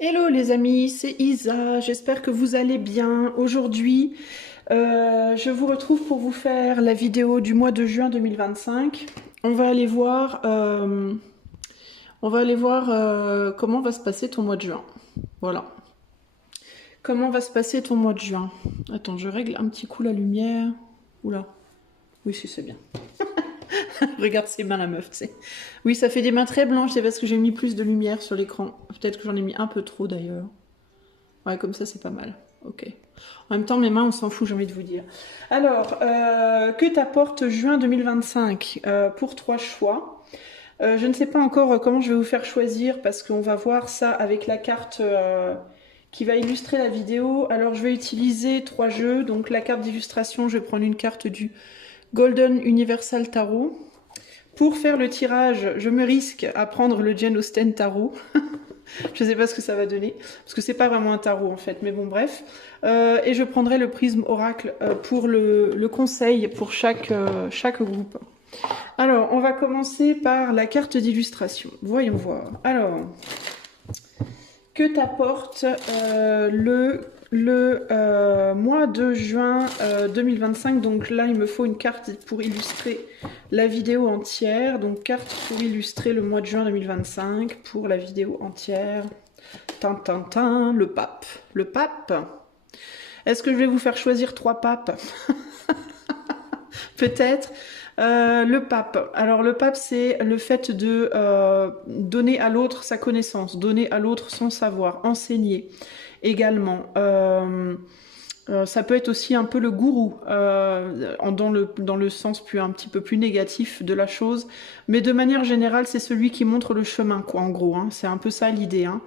Hello les amis, c'est Isa, j'espère que vous allez bien. Aujourd'hui, je vous retrouve pour vous faire la vidéo du mois de juin 2025. On va aller voir, comment va se passer ton mois de juin. Voilà. Comment va se passer ton mois de juin? Attends, je règle un petit coup la lumière. Oula. Oui, si, c'est bien. Regarde ses mains la meuf, tu sais. Oui, ça fait des mains très blanches, c'est parce que j'ai mis plus de lumière sur l'écran. Peut-être que j'en ai mis un peu trop d'ailleurs. Ouais, comme ça, c'est pas mal. Ok. En même temps, mes mains, on s'en fout, j'ai envie de vous dire. Alors, que t'apporte juin 2025 pour 3 choix? Je ne sais pas encore comment je vais vous faire choisir parce qu'on va voir ça avec la carte qui va illustrer la vidéo. Alors, je vais utiliser 3 jeux. Donc, la carte d'illustration, je vais prendre une carte du Golden Universal Tarot. Pour faire le tirage, je me risque à prendre le Jane Austen Tarot. Je sais pas ce que ça va donner, parce que c'est pas vraiment un tarot en fait, mais bon bref. Et je prendrai le prisme oracle pour le conseil pour chaque groupe. Alors, on va commencer par la carte d'illustration. Voyons voir. Alors, que t'apporte le mois de juin 2025? Donc là, il me faut une carte pour illustrer la vidéo entière. Donc, carte pour illustrer le mois de juin 2025 pour la vidéo entière. Tintintin, le pape. Le pape. Est-ce que je vais vous faire choisir 3 papes? Peut-être. Le pape. Alors le pape, c'est le fait de donner à l'autre sa connaissance, donner à l'autre son savoir, enseigner également. Ça peut être aussi un peu le gourou, dans le sens un petit peu plus négatif de la chose. Mais de manière générale, c'est celui qui montre le chemin, quoi, en gros. Hein. C'est un peu ça l'idée. Hein.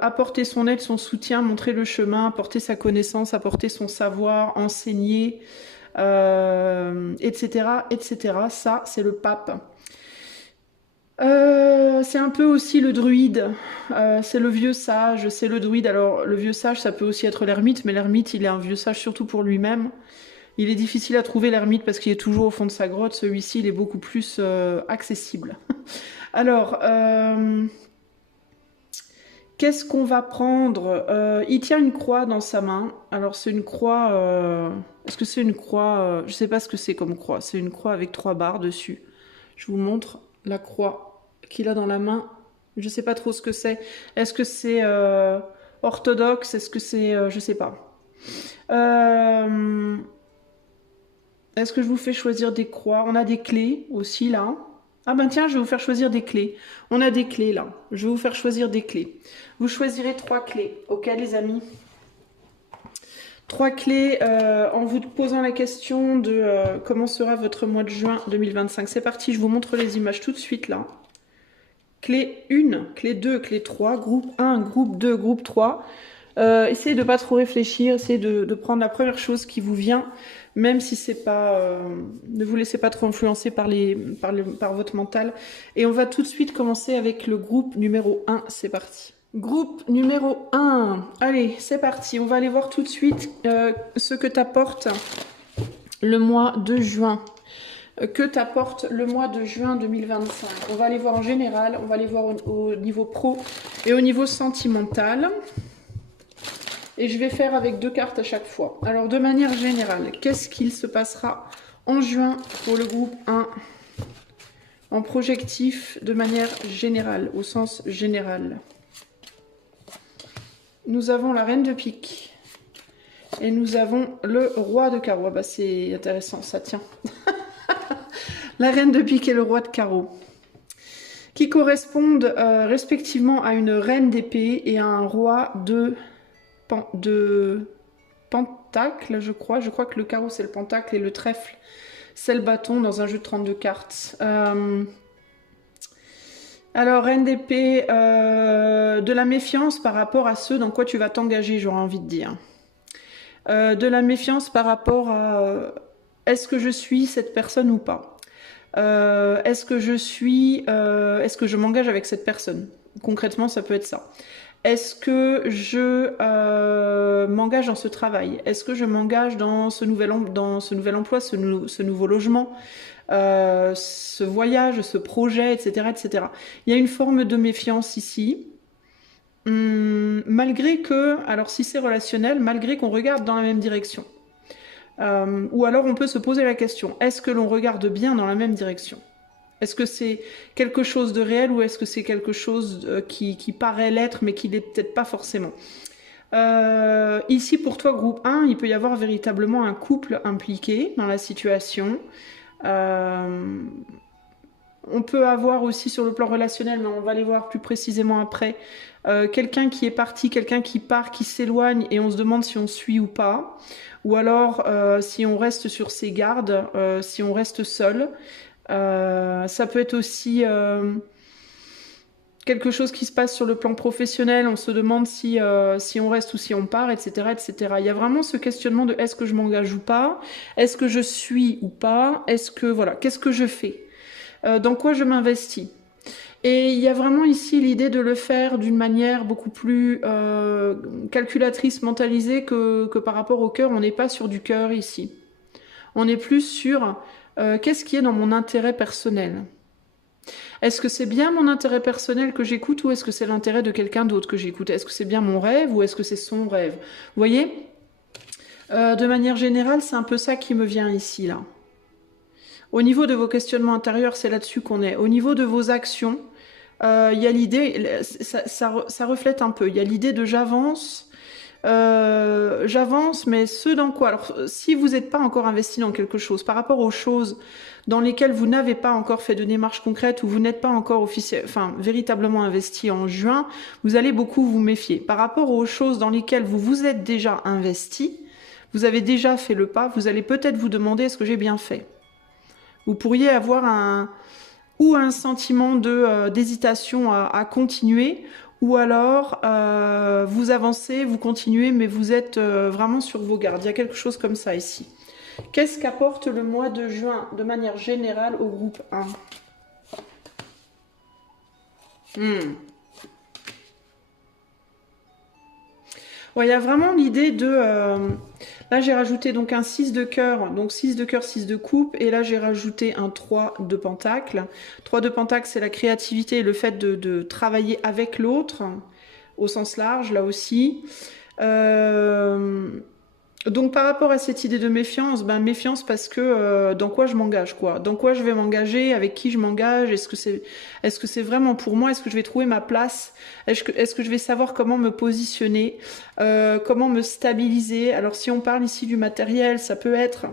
Apporter son aide, son soutien, montrer le chemin, apporter sa connaissance, apporter son savoir, enseigner, etc., etc. Ça, c'est le pape. C'est un peu aussi le druide, c'est le vieux sage, c'est le druide. Alors, le vieux sage, ça peut aussi être l'ermite, mais l'ermite, il est un vieux sage surtout pour lui-même. Il est difficile à trouver l'ermite parce qu'il est toujours au fond de sa grotte. Celui-ci, il est beaucoup plus accessible. Alors, qu'est-ce qu'on va prendre? Il tient une croix dans sa main. Alors c'est une croix. Est-ce que c'est une croix? Je sais pas ce que c'est comme croix. C'est une croix avec 3 barres dessus. Je vous montre la croix qu'il a dans la main. Je sais pas trop ce que c'est. Est-ce que c'est orthodoxe? Est-ce que c'est, je sais pas. Est-ce que je vous fais choisir des croix? On a des clés aussi là. Ah ben tiens, je vais vous faire choisir des clés. On a des clés là. Je vais vous faire choisir des clés. Vous choisirez 3 clés, ok les amis? 3 clés en vous posant la question de comment sera votre mois de juin 2025. C'est parti, je vous montre les images tout de suite là. Clé 1, clé 2, clé 3, groupe 1, groupe 2, groupe 3. Essayez de ne pas trop réfléchir, essayez de prendre la première chose qui vous vient, même si c'est pas... ne vous laissez pas trop influencer par votre mental. Et on va tout de suite commencer avec le groupe numéro 1, c'est parti. Groupe numéro 1, allez, c'est parti. On va aller voir tout de suite ce que t'apporte le mois de juin. Que t'apporte le mois de juin 2025. On va aller voir en général, on va aller voir au niveau pro et au niveau sentimental. Et je vais faire avec 2 cartes à chaque fois. Alors de manière générale, qu'est-ce qu'il se passera en juin pour le groupe 1 en projectif de manière générale, au sens général? Nous avons la reine de pique et nous avons le roi de carreau. Ah bah c'est intéressant, ça tient. La reine de pique et le roi de carreau, qui correspondent respectivement à une reine d'épée et à un roi de pentacle, je crois. Je crois que le carreau c'est le pentacle et le trèfle c'est le bâton dans un jeu de 32 cartes. Alors, reine d'épée, de la méfiance par rapport à ce dans quoi tu vas t'engager, j'aurais envie de dire. De la méfiance par rapport à est-ce que je suis cette personne ou pas? Est-ce que je m'engage avec cette personne? Concrètement, ça peut être ça. Est-ce que je m'engage dans ce travail? Est-ce que je m'engage dans ce nouvel emploi, ce nouveau logement, ce voyage, ce projet, etc., etc. Il y a une forme de méfiance ici. malgré que, alors si c'est relationnel, malgré qu'on regarde dans la même direction. Ou alors on peut se poser la question, est-ce que l'on regarde bien dans la même direction? Est-ce que c'est quelque chose de réel ou est-ce que c'est quelque chose qui paraît l'être mais qui l'est peut-être pas forcément? Ici pour toi groupe 1, il peut y avoir véritablement un couple impliqué dans la situation. On peut avoir aussi sur le plan relationnel, mais on va les voir plus précisément après, quelqu'un qui est parti, quelqu'un qui part, qui s'éloigne et on se demande si on suit ou pas. Ou alors si on reste sur ses gardes, si on reste seul. Ça peut être aussi quelque chose qui se passe sur le plan professionnel, on se demande si on reste ou si on part, etc., etc. Il y a vraiment ce questionnement de est-ce que je m'engage ou pas, est-ce que je suis ou pas, est-ce que, voilà, qu'est-ce que je fais, dans quoi je m'investis. Et il y a vraiment ici l'idée de le faire d'une manière beaucoup plus calculatrice, mentalisée que par rapport au cœur. On n'est pas sur du cœur ici. On est plus sur qu'est-ce qui est dans mon intérêt personnel. Est-ce que c'est bien mon intérêt personnel que j'écoute ou est-ce que c'est l'intérêt de quelqu'un d'autre que j'écoute? Est-ce que c'est bien mon rêve ou est-ce que c'est son rêve? Vous voyez, de manière générale, c'est un peu ça qui me vient ici, là. Au niveau de vos questionnements intérieurs, c'est là-dessus qu'on est. Au niveau de vos actions, il y a l'idée, ça reflète un peu, il y a l'idée de j'avance, mais ce dans quoi? Alors, si vous n'êtes pas encore investi dans quelque chose, par rapport aux choses dans lesquelles vous n'avez pas encore fait de démarche concrète ou vous n'êtes pas encore véritablement investi en juin, vous allez beaucoup vous méfier. Par rapport aux choses dans lesquelles vous vous êtes déjà investi, vous avez déjà fait le pas, vous allez peut-être vous demander est-ce que j'ai bien fait? Vous pourriez avoir un sentiment d'hésitation à continuer, ou alors vous avancez, vous continuez, mais vous êtes vraiment sur vos gardes. Il y a quelque chose comme ça ici. Qu'est-ce qu'apporte le mois de juin de manière générale au groupe 1? Ouais, il y a vraiment l'idée de... là, j'ai rajouté donc un 6 de cœur, donc 6 de cœur, 6 de coupe, et là, j'ai rajouté un 3 de pentacle. 3 de pentacle, c'est la créativité et le fait de travailler avec l'autre, au sens large, là aussi. Donc par rapport à cette idée de méfiance, méfiance parce que dans quoi je m'engage, quoi. Dans quoi je vais m'engager, avec qui je m'engage, est-ce que c'est vraiment pour moi, est-ce que je vais trouver ma place, est-ce que je vais savoir comment me positionner, comment me stabiliser. Alors si on parle ici du matériel, ça peut être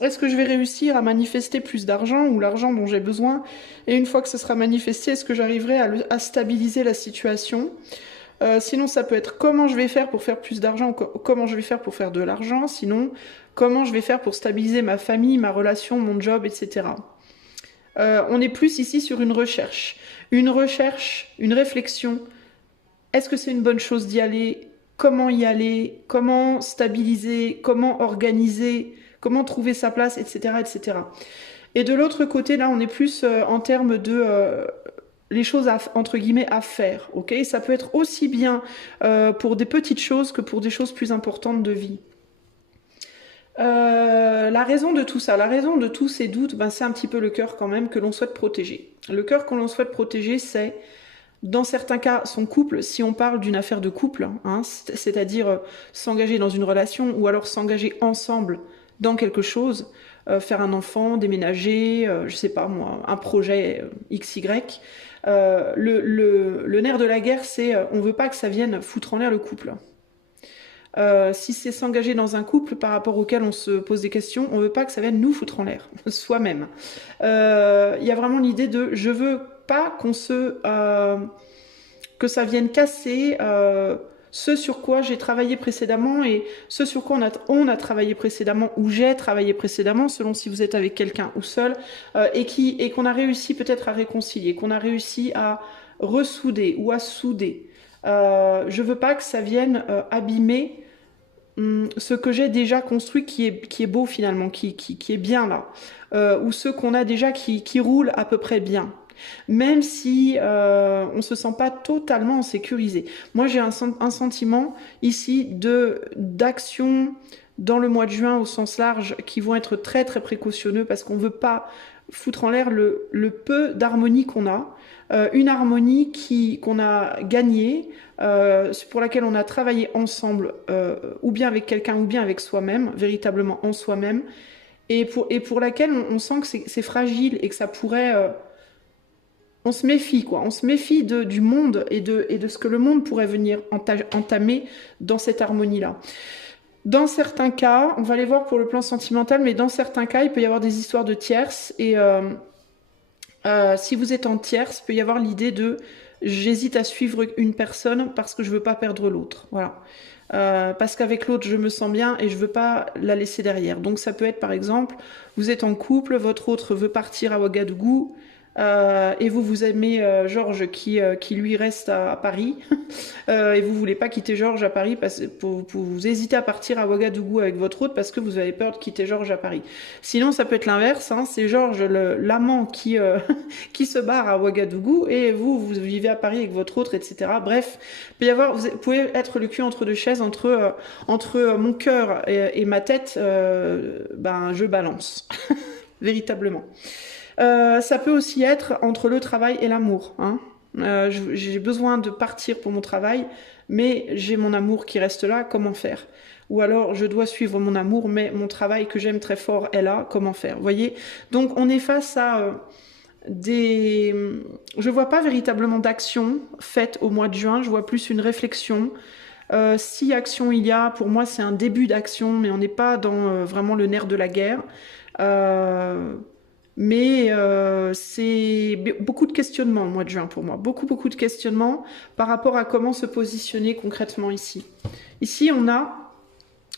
est-ce que je vais réussir à manifester plus d'argent ou l'argent dont j'ai besoin, et une fois que ce sera manifesté, est-ce que j'arriverai à stabiliser la situation? Sinon, ça peut être comment je vais faire pour faire plus d'argent, comment je vais faire pour faire de l'argent. Sinon, comment je vais faire pour stabiliser ma famille, ma relation, mon job, etc. On est plus ici sur une recherche, une réflexion. Est-ce que c'est une bonne chose d'y aller? Comment y aller? Comment stabiliser? Comment organiser? Comment trouver sa place, etc., etc. Et de l'autre côté, là, on est plus en termes de les choses entre guillemets à faire, ok? Ça peut être aussi bien pour des petites choses que pour des choses plus importantes de vie. La raison de tout ça, la raison de tous ces doutes, c'est un petit peu le cœur quand même que l'on souhaite protéger. Le cœur que l'on souhaite protéger, c'est dans certains cas son couple, si on parle d'une affaire de couple, hein, c'est-à-dire s'engager dans une relation ou alors s'engager ensemble dans quelque chose, faire un enfant, déménager, je sais pas moi, un projet XY. Le nerf de la guerre, c'est on veut pas que ça vienne foutre en l'air le couple. Si c'est s'engager dans un couple par rapport auquel on se pose des questions, on veut pas que ça vienne nous foutre en l'air, soi-même. Il y a vraiment l'idée de je veux pas que ça vienne casser ce sur quoi j'ai travaillé précédemment et ce sur quoi on a travaillé précédemment ou j'ai travaillé précédemment, selon si vous êtes avec quelqu'un ou seul, et qu'on a réussi peut-être à réconcilier, qu'on a réussi à ressouder ou à souder. Je veux pas que ça vienne abîmer ce que j'ai déjà construit qui est beau finalement, qui est bien là, ou ce qu'on a déjà qui roule à peu près bien. Même si on ne se sent pas totalement sécurisé. Moi, j'ai un sentiment ici d'action dans le mois de juin au sens large qui vont être très très précautionneux parce qu'on ne veut pas foutre en l'air le peu d'harmonie qu'on a, une harmonie qu'on a gagnée, pour laquelle on a travaillé ensemble, ou bien avec quelqu'un, ou bien avec soi-même, véritablement en soi-même, et pour laquelle on sent que c'est fragile et que ça pourrait... on se méfie, quoi. On se méfie du monde et de ce que le monde pourrait venir entamer dans cette harmonie-là. Dans certains cas, on va les voir pour le plan sentimental, mais dans certains cas, il peut y avoir des histoires de tierces. Et si vous êtes en tierce, il peut y avoir l'idée de j'hésite à suivre une personne parce que je veux pas perdre l'autre. Voilà. Parce qu'avec l'autre, je me sens bien et je veux pas la laisser derrière. Donc ça peut être par exemple, vous êtes en couple, votre autre veut partir à Ouagadougou, et vous aimez Georges qui lui reste à Paris et vous voulez pas quitter Georges à Paris parce que vous hésitez à partir à Ouagadougou avec votre autre parce que vous avez peur de quitter Georges à Paris. Sinon ça peut être l'inverse, hein, c'est Georges l'amant qui qui se barre à Ouagadougou et vous vivez à Paris avec votre autre, etc. Bref, vous pouvez être le cul entre deux chaises, entre mon cœur et ma tête, ben je balance véritablement. Ça peut aussi être entre le travail et l'amour. Hein. J'ai besoin de partir pour mon travail, mais j'ai mon amour qui reste là, comment faire? Ou alors je dois suivre mon amour, mais mon travail que j'aime très fort est là, comment faire? Vous voyez? Donc on est face à des... Je vois pas véritablement d'action faite au mois de juin, je vois plus une réflexion. Si action il y a, pour moi c'est un début d'action, mais on n'est pas dans vraiment le nerf de la guerre. Mais c'est beaucoup de questionnements au mois de juin pour moi. Beaucoup de questionnements par rapport à comment se positionner concrètement ici. Ici, on a,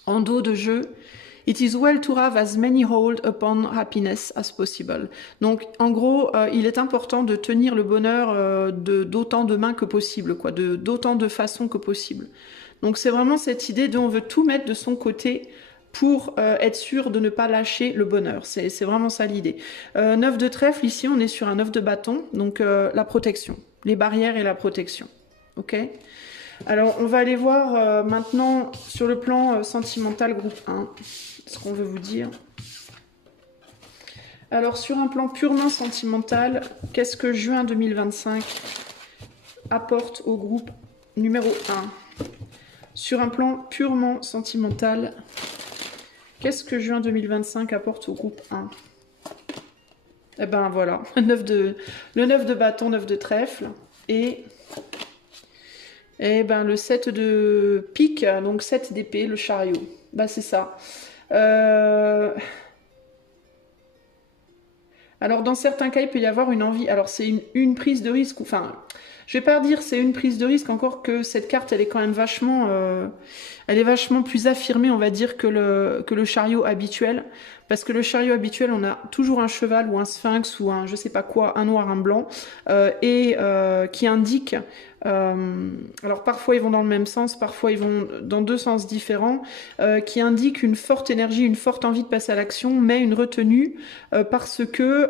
en dos de jeu, « It is well to have as many hold upon happiness as possible ». Donc, en gros, il est important de tenir le bonheur d'autant de mains que possible, quoi, d'autant de façons que possible. Donc, c'est vraiment cette idée de on veut tout mettre de son côté pour être sûr de ne pas lâcher le bonheur. C'est vraiment ça l'idée. 9 de trèfle, ici on est sur un 9 de bâton, donc la protection, les barrières et la protection. Ok. Alors on va aller voir maintenant sur le plan sentimental groupe 1, ce qu'on veut vous dire. Alors sur un plan purement sentimental, qu'est-ce que juin 2025 apporte au groupe numéro 1? Sur un plan purement sentimental, qu'est-ce que juin 2025 apporte au groupe 1? Eh ben voilà, le 9 de bâton, 9 de trèfle, et ben le 7 de pique, donc 7 d'épée, le chariot. Bah c'est ça. Alors dans certains cas, il peut y avoir une envie, alors c'est une prise de risque, enfin... Je vais pas dire c'est une prise de risque, encore que cette carte, elle est quand même vachement, elle est vachement plus affirmée, on va dire, que le chariot habituel. Parce que le chariot habituel, on a toujours un cheval ou un sphinx ou un je sais pas quoi, un noir, un blanc, qui indique... alors parfois ils vont dans le même sens, parfois ils vont dans deux sens différents, qui indiquent une forte énergie, une forte envie de passer à l'action, mais une retenue, parce que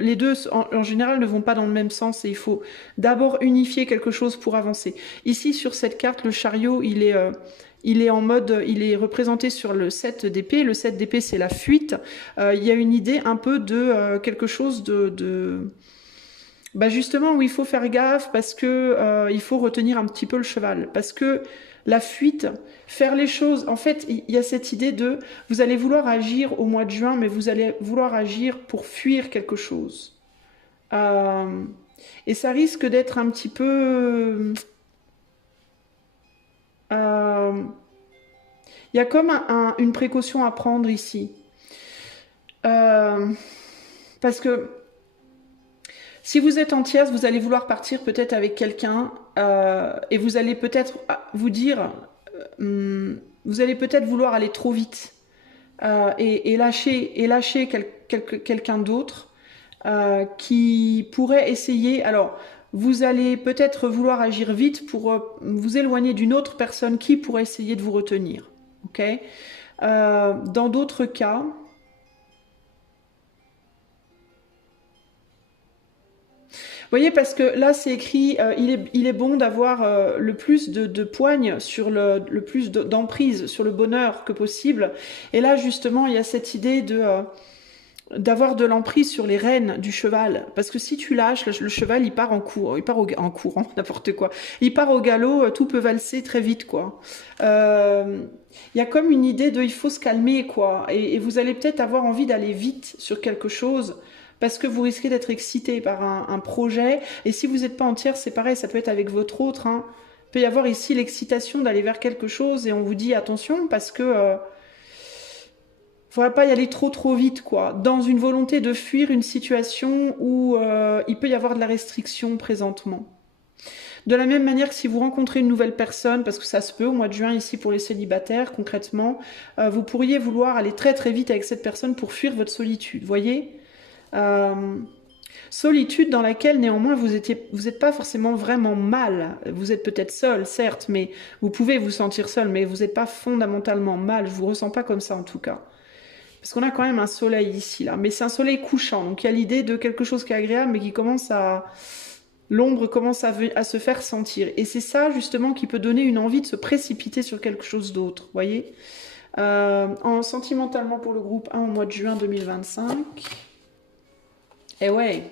les deux en général ne vont pas dans le même sens et il faut d'abord unifier quelque chose pour avancer. Ici sur cette carte, le chariot, il est en mode, il est représenté sur le 7 d'épée. Le 7 d'épée, c'est la fuite. Il y a une idée un peu de quelque chose bah justement où il faut faire gaffe parce que il faut retenir un petit peu le cheval. Parce que la fuite, faire les choses, en fait, il y a cette idée de vous allez vouloir agir au mois de juin, mais vous allez vouloir agir pour fuir quelque chose. Et ça risque d'être un petit peu... Il y a comme une précaution à prendre ici. Parce que si vous êtes en tierce, vous allez vouloir partir peut-être avec quelqu'un et vous allez peut-être vous dire, vous allez peut-être vouloir aller trop vite et lâcher quelqu'un d'autre qui pourrait essayer... Alors, vous allez peut-être vouloir agir vite pour vous éloigner d'une autre personne qui pourrait essayer de vous retenir. Ok. Dans d'autres cas... Vous voyez, parce que là, c'est écrit, il est bon d'avoir le plus de poigne sur le plus d'emprise sur le bonheur que possible. Et là, justement, il y a cette idée de... d'avoir de l'emprise sur les rênes du cheval. Parce que si tu lâches, le cheval, il part en cours, en courant, n'importe quoi. Il part au galop, tout peut valser très vite, quoi. Il y a comme une idée de il faut se calmer, quoi. Et vous allez peut-être avoir envie d'aller vite sur quelque chose parce que vous risquez d'être excité par un projet. Et si vous n'êtes pas entière, c'est pareil, ça peut être avec votre autre. Hein. Il peut y avoir ici l'excitation d'aller vers quelque chose et on vous dit attention parce que faudra pas y aller trop vite, quoi. Dans une volonté de fuir une situation où il peut y avoir de la restriction présentement. De la même manière que si vous rencontrez une nouvelle personne, parce que ça se peut au mois de juin ici pour les célibataires, concrètement, vous pourriez vouloir aller très vite avec cette personne pour fuir votre solitude, voyez solitude dans laquelle néanmoins vous n'êtes pas forcément vraiment mal. Vous êtes peut-être seul, certes, mais vous pouvez vous sentir seul, mais vous n'êtes pas fondamentalement mal. Je vous ressens pas comme ça en tout cas. Parce qu'on a quand même un soleil ici, là. Mais c'est un soleil couchant. Donc il y a l'idée de quelque chose qui est agréable, mais qui commence à... L'ombre commence à se faire sentir. Et c'est ça, justement, qui peut donner une envie de se précipiter sur quelque chose d'autre. Vous voyez sentimentalement pour le groupe 1 au mois de juin 2025. Eh ouais.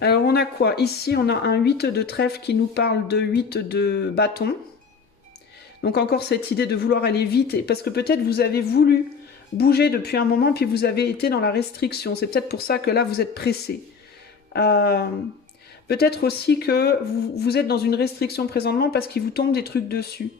Alors on a quoi? Ici, on a un 8 de trèfle qui nous parle de 8 de bâton. Donc encore cette idée de vouloir aller vite, parce que peut-être vous avez voulu bouger depuis un moment, puis vous avez été dans la restriction. C'est peut-être pour ça que là, vous êtes pressé. Peut-être aussi que vous êtes dans une restriction présentement parce qu'il vous tombe des trucs dessus.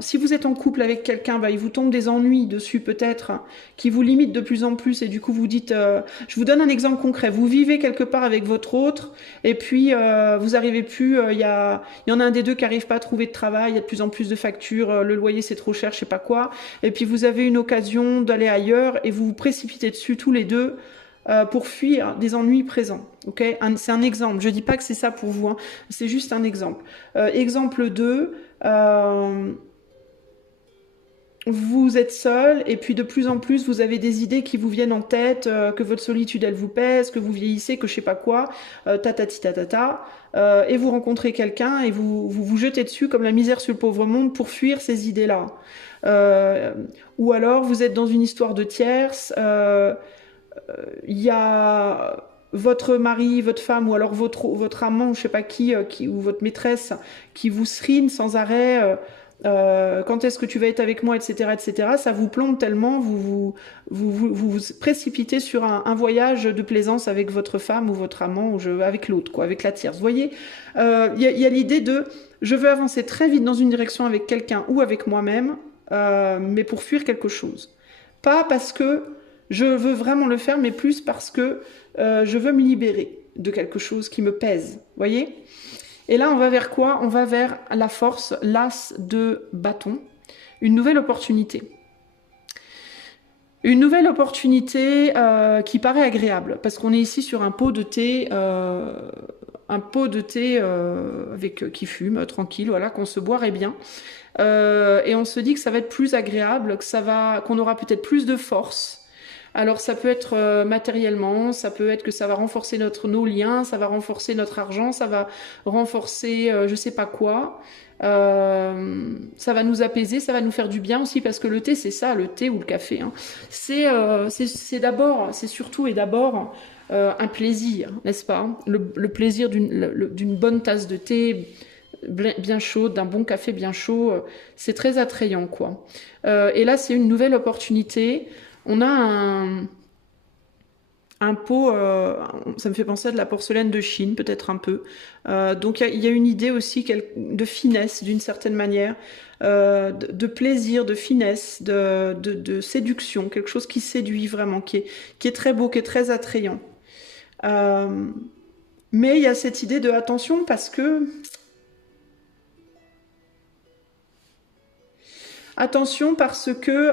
Si vous êtes en couple avec quelqu'un, il vous tombe des ennuis dessus peut-être, qui vous limitent de plus en plus et du coup vous dites, je vous donne un exemple concret, vous vivez quelque part avec votre autre et puis vous arrivez plus, il y en a un des deux qui n'arrive pas à trouver de travail, il y a de plus en plus de factures, le loyer c'est trop cher, je sais pas quoi, et puis vous avez une occasion d'aller ailleurs et vous vous précipitez dessus tous les deux pour fuir des ennuis présents. Okay, c'est un exemple, je dis pas que c'est ça pour vous, hein. C'est juste un exemple. Exemple 2, vous êtes seul et puis de plus en plus vous avez des idées qui vous viennent en tête, que votre solitude elle vous pèse, que vous vieillissez, que je sais pas quoi, et vous rencontrez quelqu'un et vous jetez dessus comme la misère sur le pauvre monde pour fuir ces idées-là. Ou alors vous êtes dans une histoire de tierce, il y a votre mari, votre femme ou alors votre amant, je sais pas qui ou votre maîtresse qui vous serine sans arrêt, quand est-ce que tu vas être avec moi, etc., etc. Ça vous plombe tellement, vous précipitez sur un voyage de plaisance avec votre femme ou votre amant ou avec l'autre, quoi, avec la tierce. Vous voyez, y a l'idée de je veux avancer très vite dans une direction avec quelqu'un ou avec moi-même, mais pour fuir quelque chose. Pas parce que je veux vraiment le faire, mais plus parce que je veux me libérer de quelque chose qui me pèse. Voyez ? Et là, on va vers quoi? On va vers la force, l'as de bâton. Une nouvelle opportunité. Une nouvelle opportunité qui paraît agréable, parce qu'on est ici sur un pot de thé, qui fume, tranquille, voilà, qu'on se boirait bien. Et on se dit que ça va être plus agréable, qu'on aura peut-être plus de force. Alors ça peut être matériellement, ça peut être que ça va renforcer nos liens, ça va renforcer notre argent, ça va renforcer je sais pas quoi. Ça va nous apaiser, ça va nous faire du bien aussi parce que le thé c'est ça, le thé ou le café. Hein. C'est surtout et d'abord un plaisir, n'est-ce pas? Le plaisir d'une bonne tasse de thé bien chaude, d'un bon café bien chaud, c'est très attrayant quoi. Et là c'est une nouvelle opportunité. On a un pot, ça me fait penser à de la porcelaine de Chine, peut-être un peu. Donc il y a une idée aussi de finesse, d'une certaine manière, de plaisir, de finesse, de séduction, quelque chose qui séduit vraiment, qui est très beau, qui est très attrayant. Mais il y a cette idée de attention parce que... Attention parce que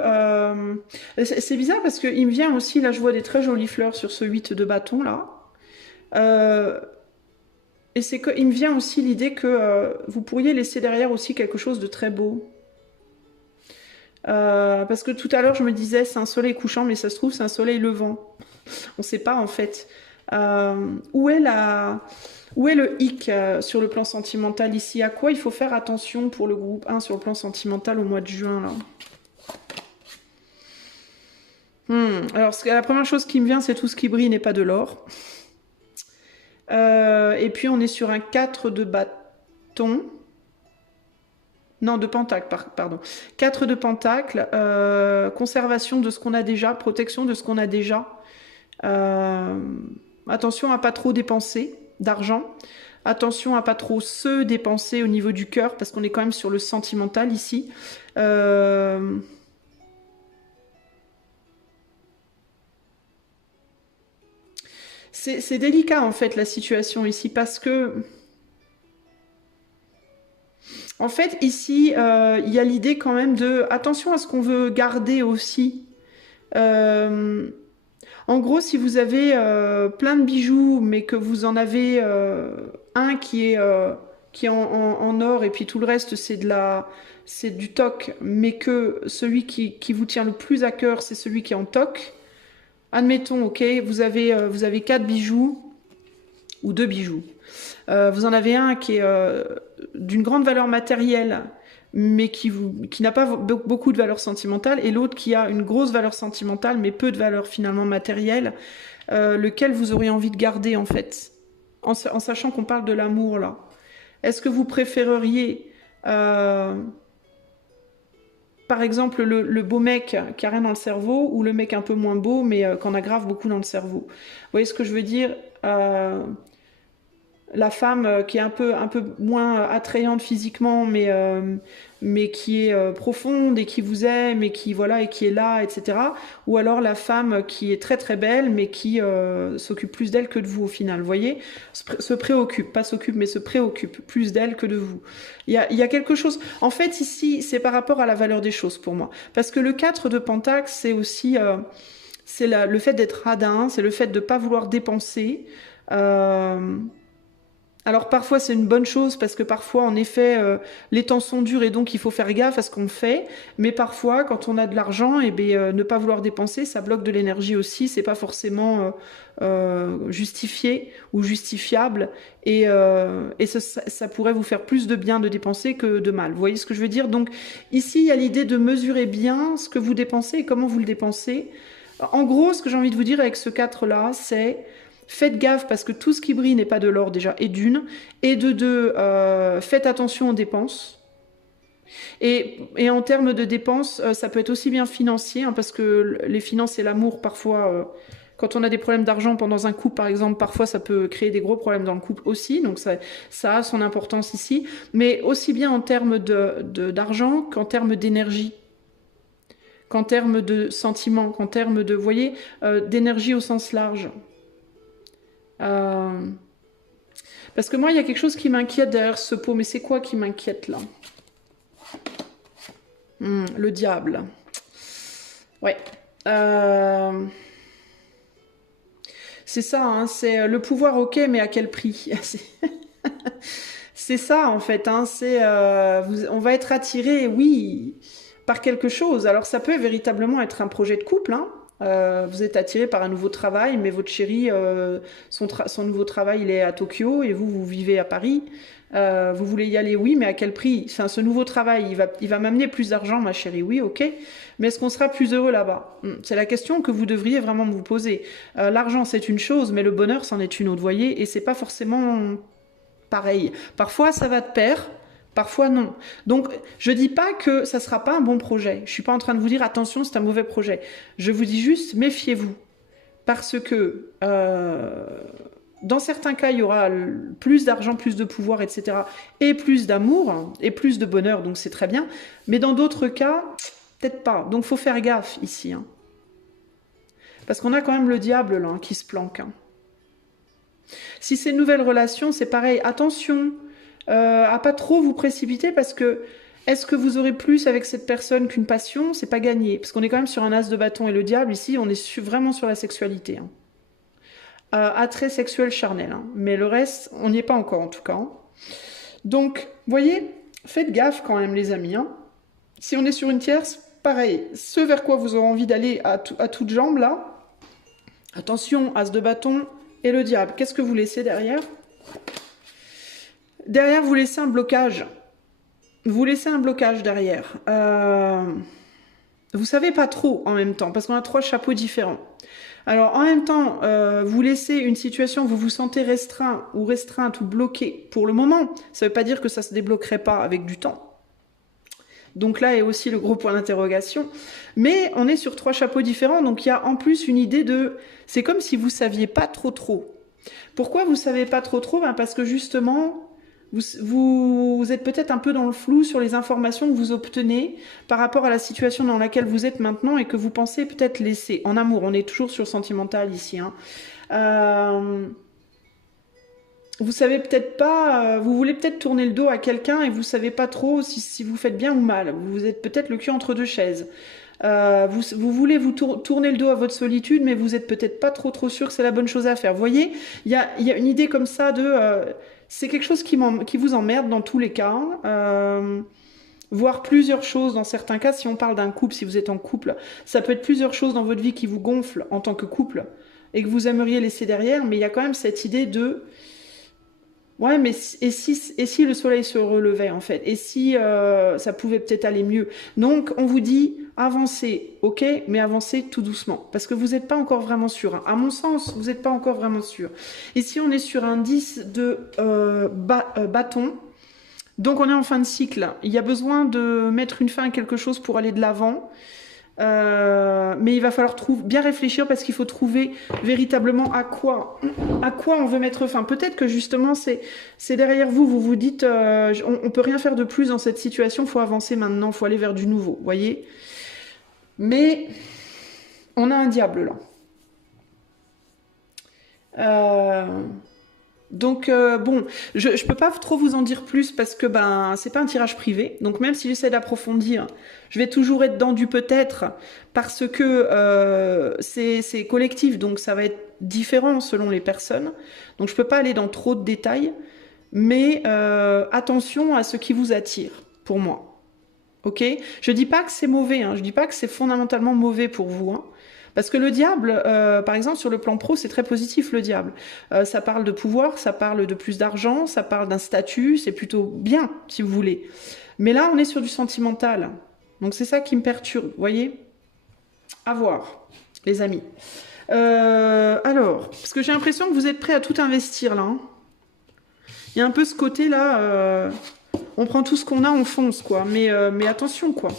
c'est bizarre parce qu'il me vient aussi, là je vois des très jolies fleurs sur ce 8 de bâton là. Et c'est qu'il me vient aussi l'idée que vous pourriez laisser derrière aussi quelque chose de très beau. Parce que tout à l'heure je me disais c'est un soleil couchant mais ça se trouve c'est un soleil levant. On ne sait pas en fait. Où est le hic sur le plan sentimental ici? À quoi il faut faire attention pour le groupe 1 sur le plan sentimental au mois de juin là? Alors, la première chose qui me vient, c'est tout ce qui brille n'est pas de l'or. Et puis, on est sur un 4 de bâton. Non, de pentacle, pardon. 4 de pentacle, conservation de ce qu'on a déjà, protection de ce qu'on a déjà. Attention à pas trop dépenser d'argent. Attention à pas trop se dépenser au niveau du cœur, parce qu'on est quand même sur le sentimental ici. C'est délicat en fait la situation ici, parce que en fait, ici, il y a l'idée quand même de attention à ce qu'on veut garder aussi. Euh, En gros, si vous avez plein de bijoux, mais que vous en avez un qui est en or et puis tout le reste c'est du toc, mais que celui qui vous tient le plus à cœur, c'est celui qui est en toc. Admettons, ok, vous avez 4 bijoux ou 2 bijoux. Vous en avez un qui est d'une grande valeur matérielle, mais qui n'a pas beaucoup de valeur sentimentale, et l'autre qui a une grosse valeur sentimentale, mais peu de valeur finalement matérielle, lequel vous auriez envie de garder en fait, en sachant qu'on parle de l'amour là. Est-ce que vous préféreriez, par exemple, le beau mec qui a rien dans le cerveau, ou le mec un peu moins beau, mais qu'on a grave beaucoup dans le cerveau? Vous voyez ce que je veux dire? La femme qui est un peu moins attrayante physiquement, mais qui est profonde et qui vous aime et qui voilà et qui est là, etc. Ou alors la femme qui est très très belle, mais qui s'occupe plus d'elle que de vous au final. Vous voyez, se préoccupe, pas s'occupe, mais se préoccupe plus d'elle que de vous. Il y a quelque chose. En fait, ici, c'est par rapport à la valeur des choses pour moi, parce que le 4 de Pentacle, c'est aussi c'est le fait d'être radin, c'est le fait de pas vouloir dépenser. Alors parfois c'est une bonne chose, parce que parfois en effet les temps sont durs et donc il faut faire gaffe à ce qu'on fait, mais parfois quand on a de l'argent, et ne pas vouloir dépenser, ça bloque de l'énergie aussi, c'est pas forcément justifié ou justifiable, et ça pourrait vous faire plus de bien de dépenser que de mal. Vous voyez ce que je veux dire? Donc ici il y a l'idée de mesurer bien ce que vous dépensez et comment vous le dépensez. En gros, ce que j'ai envie de vous dire avec ce 4 là, c'est: faites gaffe, parce que tout ce qui brille n'est pas de l'or déjà, et d'une. Et de deux, faites attention aux dépenses. Et en termes de dépenses, ça peut être aussi bien financier, hein, parce que les finances et l'amour, parfois, quand on a des problèmes d'argent pendant un couple, par exemple, parfois ça peut créer des gros problèmes dans le couple aussi, donc ça a son importance ici. Mais aussi bien en termes d'argent qu'en termes d'énergie, qu'en termes de sentiments, qu'en termes de, vous voyez, d'énergie au sens large. Parce que moi, il y a quelque chose qui m'inquiète derrière ce pot. Mais c'est quoi qui m'inquiète là? Le diable. Ouais. C'est ça, hein, c'est le pouvoir, ok, mais à quel prix? C'est ça en fait, hein, on va être attiré, oui, par quelque chose. Alors ça peut véritablement être un projet de couple, hein. Vous êtes attiré par un nouveau travail, mais votre chéri, son nouveau travail, il est à Tokyo et vous vivez à Paris. Vous voulez y aller, oui, mais à quel prix? Enfin, ce nouveau travail, il va m'amener plus d'argent, ma chérie, oui, ok. Mais est-ce qu'on sera plus heureux là-bas? C'est la question que vous devriez vraiment vous poser. L'argent, c'est une chose, mais le bonheur, c'en est une autre, voyez, et c'est pas forcément pareil. Parfois, ça va de pair. Parfois non. Donc je dis pas que ça sera pas un bon projet. Je suis pas en train de vous dire attention, c'est un mauvais projet. Je vous dis juste méfiez-vous, parce que dans certains cas il y aura plus d'argent, plus de pouvoir, etc. et plus d'amour hein, et plus de bonheur, donc c'est très bien. Mais dans d'autres cas, peut-être pas. Donc faut faire gaffe ici, hein. Parce qu'on a quand même le diable là hein, qui se planque. Hein. Si c'est une nouvelle relation, c'est pareil. Attention. À pas trop vous précipiter, parce que est-ce que vous aurez plus avec cette personne qu'une passion? C'est pas gagné, parce qu'on est quand même sur un as de bâton et le diable ici, on est vraiment sur la sexualité. Hein. Attrait sexuel charnel, hein. Mais le reste, on n'y est pas encore en tout cas. Hein. Donc, voyez, faites gaffe quand même les amis. Hein. Si on est sur une tierce, pareil, ce vers quoi vous aurez envie d'aller à toutes jambes là, attention, as de bâton et le diable. Qu'est-ce que vous laissez derrière? Derrière, vous laissez un blocage. Vous laissez un blocage derrière. vous savez pas trop en même temps, parce qu'on a 3 chapeaux différents. Alors, en même temps, vous laissez une situation où vous vous sentez restreint ou restreinte ou bloqué pour le moment. Ça ne veut pas dire que ça se débloquerait pas avec du temps. Donc là est aussi le gros point d'interrogation. Mais on est sur 3 chapeaux différents, donc il y a en plus une idée de... C'est comme si vous saviez pas trop. Pourquoi vous savez pas trop? Ben parce que justement, vous êtes peut-être un peu dans le flou sur les informations que vous obtenez par rapport à la situation dans laquelle vous êtes maintenant et que vous pensez peut-être laisser. En amour, on est toujours sur sentimental ici. Hein. Vous savez peut-être pas, vous voulez peut-être tourner le dos à quelqu'un et vous savez pas trop si vous faites bien ou mal. Vous êtes peut-être le cul entre 2 chaises. Vous voulez vous tourner le dos à votre solitude, mais vous êtes peut-être pas trop sûr que c'est la bonne chose à faire. Vous voyez, il y a une idée comme ça de... c'est quelque chose qui vous emmerde dans tous les cas. Voire plusieurs choses dans certains cas. Si on parle d'un couple, si vous êtes en couple, ça peut être plusieurs choses dans votre vie qui vous gonflent en tant que couple et que vous aimeriez laisser derrière, mais il y a quand même cette idée de... Ouais, mais et si le soleil se relevait, en fait? Et si ça pouvait peut-être aller mieux? Donc, on vous dit, avancez, ok, mais avancez tout doucement. Parce que vous n'êtes pas encore vraiment sûr. Hein. À mon sens, vous n'êtes pas encore vraiment sûr. Ici, on est sur un 10 de bâton. Donc, on est en fin de cycle. Il y a besoin de mettre une fin à quelque chose pour aller de l'avant. Mais il va falloir bien réfléchir parce qu'il faut trouver véritablement à quoi on veut mettre fin. Peut-être que justement c'est derrière vous, vous vous dites on peut rien faire de plus dans cette situation, il faut avancer maintenant, il faut aller vers du nouveau, voyez. Mais on a un diable là. Donc bon, je peux pas trop vous en dire plus parce que ben c'est pas un tirage privé. Donc même si j'essaie d'approfondir, je vais toujours être dans du peut-être parce que c'est collectif, donc ça va être différent selon les personnes. Donc je peux pas aller dans trop de détails, mais attention à ce qui vous attire pour moi. Ok? Je dis pas que c'est mauvais, hein, je dis pas que c'est fondamentalement mauvais pour vous. Hein. Parce que le diable, par exemple, sur le plan pro, c'est très positif, le diable. Ça parle de pouvoir, ça parle de plus d'argent, ça parle d'un statut, c'est plutôt bien, si vous voulez. Mais là, on est sur du sentimental. Donc c'est ça qui me perturbe, vous voyez? À voir, les amis. Alors, parce que j'ai l'impression que vous êtes prêts à tout investir, là. Hein. Il y a un peu ce côté-là, on prend tout ce qu'on a, on fonce, quoi. Mais attention, quoi.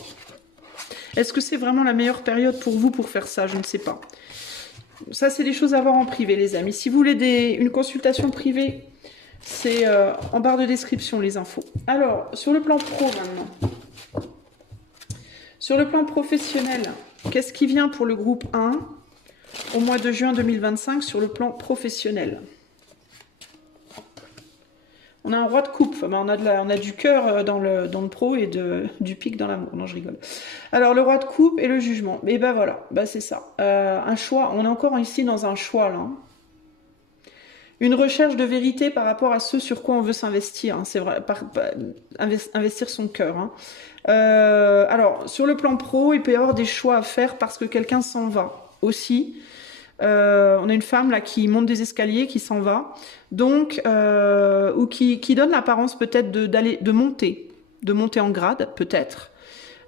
Est-ce que c'est vraiment la meilleure période pour vous pour faire ça? Je ne sais pas. Ça, c'est des choses à voir en privé, les amis. Si vous voulez une consultation privée, c'est en barre de description, les infos. Alors, sur le plan pro, maintenant. Sur le plan professionnel, qu'est-ce qui vient pour le groupe 1 au mois de juin 2025 sur le plan professionnel? On a un roi de coupe, enfin, on a du cœur dans le pro et du pic dans l'amour. Non, je rigole. Alors, le roi de coupe et le jugement. Et ben voilà, ben, c'est ça. Un choix, on est encore ici dans un choix, là. Une recherche de vérité par rapport à ce sur quoi on veut s'investir. Hein, c'est vrai, investir son cœur. Hein. Alors, sur le plan pro, il peut y avoir des choix à faire parce que quelqu'un s'en va aussi. On a une femme là qui monte des escaliers, qui s'en va, donc ou qui donne l'apparence peut-être de monter en grade peut-être.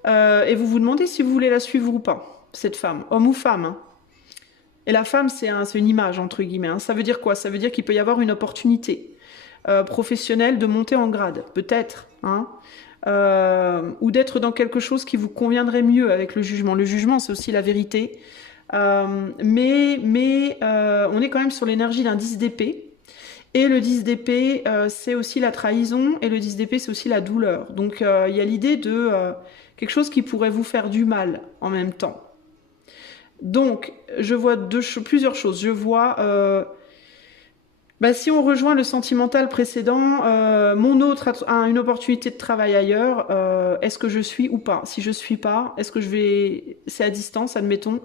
Et vous vous demandez si vous voulez la suivre ou pas, cette femme, homme ou femme. Hein. Et la femme, c'est une image entre guillemets. Hein. Ça veut dire quoi? Ça veut dire qu'il peut y avoir une opportunité professionnelle de monter en grade, peut-être. Hein. Ou d'être dans quelque chose qui vous conviendrait mieux avec le jugement. Le jugement, c'est aussi la vérité. Mais on est quand même sur l'énergie d'un 10 d'épée. Et le 10 d'épée, c'est aussi la trahison. Et le 10 d'épée, c'est aussi la douleur. Donc, il y a l'idée de quelque chose qui pourrait vous faire du mal en même temps. Donc, je vois plusieurs choses. Je vois... si on rejoint le sentimental précédent, mon autre a une opportunité de travail ailleurs. Est-ce que je suis ou pas? Si je suis pas, est-ce que je vais... C'est à distance, admettons.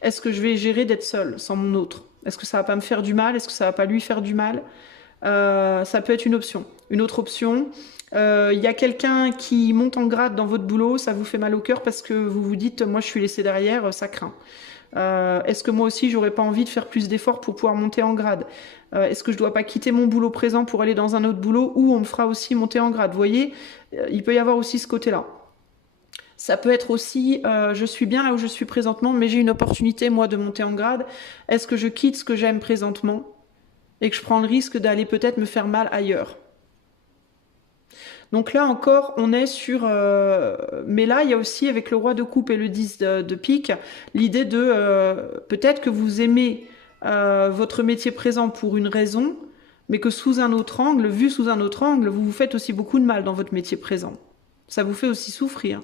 Est-ce que je vais gérer d'être seule sans mon autre? Est-ce que ça va pas me faire du mal? Est-ce que ça va pas lui faire du mal? Ça peut être une option. Une autre option, il y a quelqu'un qui monte en grade dans votre boulot, ça vous fait mal au cœur parce que vous vous dites, moi je suis laissée derrière, ça craint. Est-ce que moi aussi j'aurais pas envie de faire plus d'efforts pour pouvoir monter en grade? Est-ce que je dois pas quitter mon boulot présent pour aller dans un autre boulot où on me fera aussi monter en grade? Vous voyez, il peut y avoir aussi ce côté-là. Ça peut être aussi, je suis bien là où je suis présentement, mais j'ai une opportunité, moi, de monter en grade. Est-ce que je quitte ce que j'aime présentement et que je prends le risque d'aller peut-être me faire mal ailleurs? Donc là encore, on est sur... mais là, il y a aussi, avec le roi de coupe et le 10 de pique, l'idée de... peut-être que vous aimez votre métier présent pour une raison, mais que sous un autre angle, vu sous un autre angle, vous vous faites aussi beaucoup de mal dans votre métier présent. Ça vous fait aussi souffrir.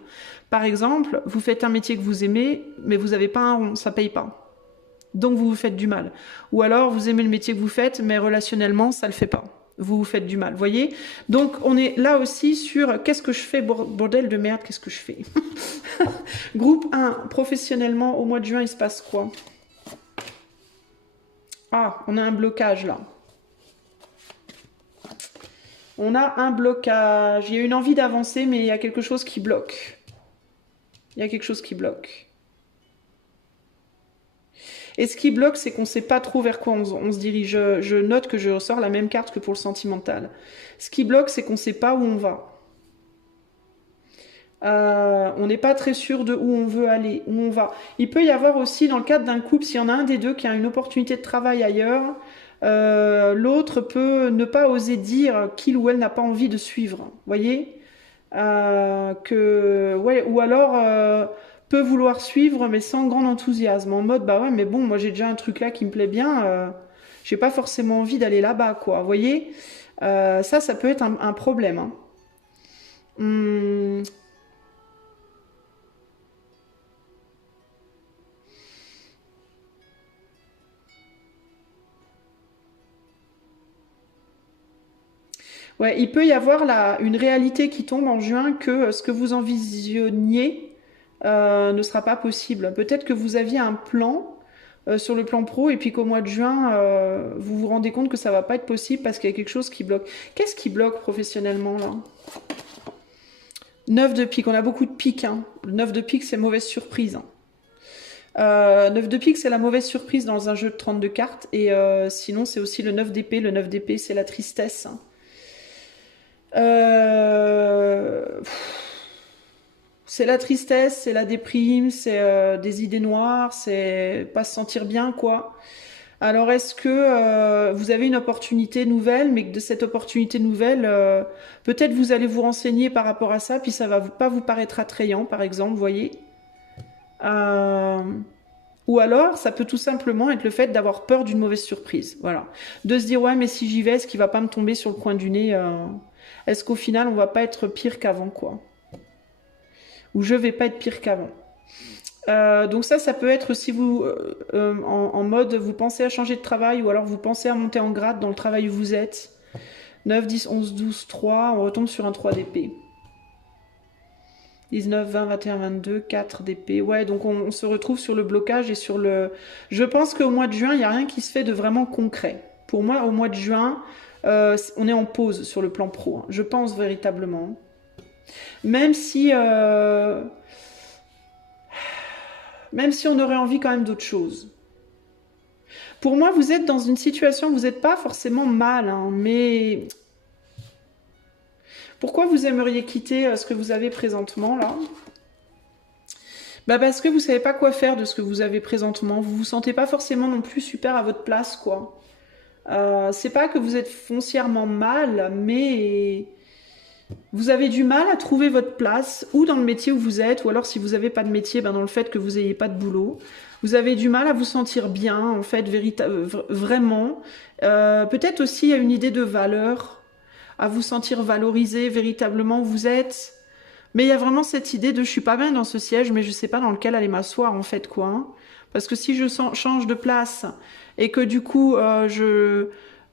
Par exemple, vous faites un métier que vous aimez, mais vous n'avez pas un rond, ça paye pas. Donc vous vous faites du mal. Ou alors, vous aimez le métier que vous faites, mais relationnellement, ça le fait pas. Vous vous faites du mal, voyez? Donc on est là aussi sur qu'est-ce que je fais, bordel de merde, qu'est-ce que je fais? Groupe 1, professionnellement, au mois de juin, il se passe quoi? Ah, on a un blocage là. On a un blocage. Il y a une envie d'avancer, mais il y a quelque chose qui bloque. Il y a quelque chose qui bloque. Et ce qui bloque, c'est qu'on ne sait pas trop vers quoi on se dirige. Je note que je ressors la même carte que pour le sentimental. Ce qui bloque, c'est qu'on ne sait pas où on va. On n'est pas très sûr de où on veut aller, où on va. Il peut y avoir aussi, dans le cadre d'un couple, s'il y en a un des deux qui a une opportunité de travail ailleurs, l'autre peut ne pas oser dire qu'il ou elle n'a pas envie de suivre. Voyez, ouais, ou alors peut vouloir suivre mais sans grand enthousiasme, en mode bah ouais mais bon moi j'ai déjà un truc là qui me plaît bien, j'ai pas forcément envie d'aller là-bas quoi. Voyez, ça peut être un problème. Hein. Hum, Ouais, il peut y avoir là une réalité qui tombe en juin que ce que vous envisionniez ne sera pas possible. Peut-être que vous aviez un plan sur le plan pro et puis qu'au mois de juin, vous vous rendez compte que ça va pas être possible parce qu'il y a quelque chose qui bloque. Qu'est-ce qui bloque professionnellement là? 9 de pique, on a beaucoup de piques. Hein. Le 9 de pique, c'est mauvaise surprise. Hein. 9 de pique, c'est la mauvaise surprise dans un jeu de 32 cartes. Et sinon, c'est aussi le 9 d'épée. Le 9 d'épée, c'est la tristesse. Hein. Euh, C'est la tristesse, c'est la déprime, c'est des idées noires, c'est pas se sentir bien, quoi. Alors, est-ce que vous avez une opportunité nouvelle, mais que de cette opportunité nouvelle, peut-être vous allez vous renseigner par rapport à ça, puis ça va pas vous paraître attrayant, par exemple, vous voyez? Euh, Ou alors, ça peut tout simplement être le fait d'avoir peur d'une mauvaise surprise, voilà. De se dire, ouais, mais si j'y vais, est-ce qu'il va pas me tomber sur le coin du nez Est-ce qu'au final, on va pas être pire qu'avant, quoi? Ou je vais pas être pire qu'avant. Donc ça peut être si vous, en mode, vous pensez à changer de travail ou alors vous pensez à monter en grade dans le travail où vous êtes. 9, 10, 11, 12, 3, on retombe sur un 3 d'épée. 19, 20, 21, 22, 4 d'épée. Ouais, donc on se retrouve sur le blocage et sur le... Je pense qu'au mois de juin, il n'y a rien qui se fait de vraiment concret. Pour moi, au mois de juin, on est en pause sur le plan pro. Hein. Je pense véritablement. Même si... même si on aurait envie quand même d'autre chose. Pour moi, vous êtes dans une situation où vous n'êtes pas forcément mal, hein, mais pourquoi vous aimeriez quitter ce que vous avez présentement là? Bah parce que vous savez pas quoi faire de ce que vous avez présentement. Vous vous sentez pas forcément non plus super à votre place, quoi. C'est pas que vous êtes foncièrement mal, mais vous avez du mal à trouver votre place, ou dans le métier où vous êtes, ou alors si vous n'avez pas de métier, ben dans le fait que vous n'ayez pas de boulot. Vous avez du mal à vous sentir bien, en fait, vraiment. Peut-être aussi à une idée de valeur, à vous sentir valorisé véritablement où vous êtes. Mais il y a vraiment cette idée de je suis pas bien dans ce siège, mais je sais pas dans lequel aller m'asseoir, en fait, quoi. Hein. Parce que si change de place et que du coup,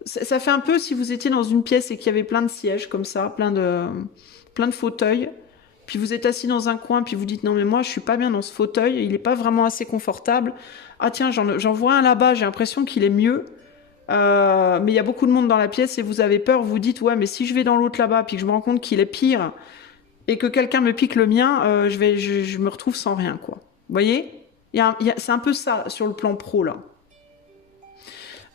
ça fait un peu si vous étiez dans une pièce et qu'il y avait plein de sièges comme ça, plein de fauteuils. Puis vous êtes assis dans un coin, puis vous dites non mais moi je suis pas bien dans ce fauteuil, il est pas vraiment assez confortable. Ah tiens, j'en vois un là-bas, j'ai l'impression qu'il est mieux. Mais il y a beaucoup de monde dans la pièce et vous avez peur, vous dites ouais mais si je vais dans l'autre là-bas, puis que je me rends compte qu'il est pire et que quelqu'un me pique le mien, je me retrouve sans rien quoi. Vous voyez? C'est un peu ça sur le plan pro là.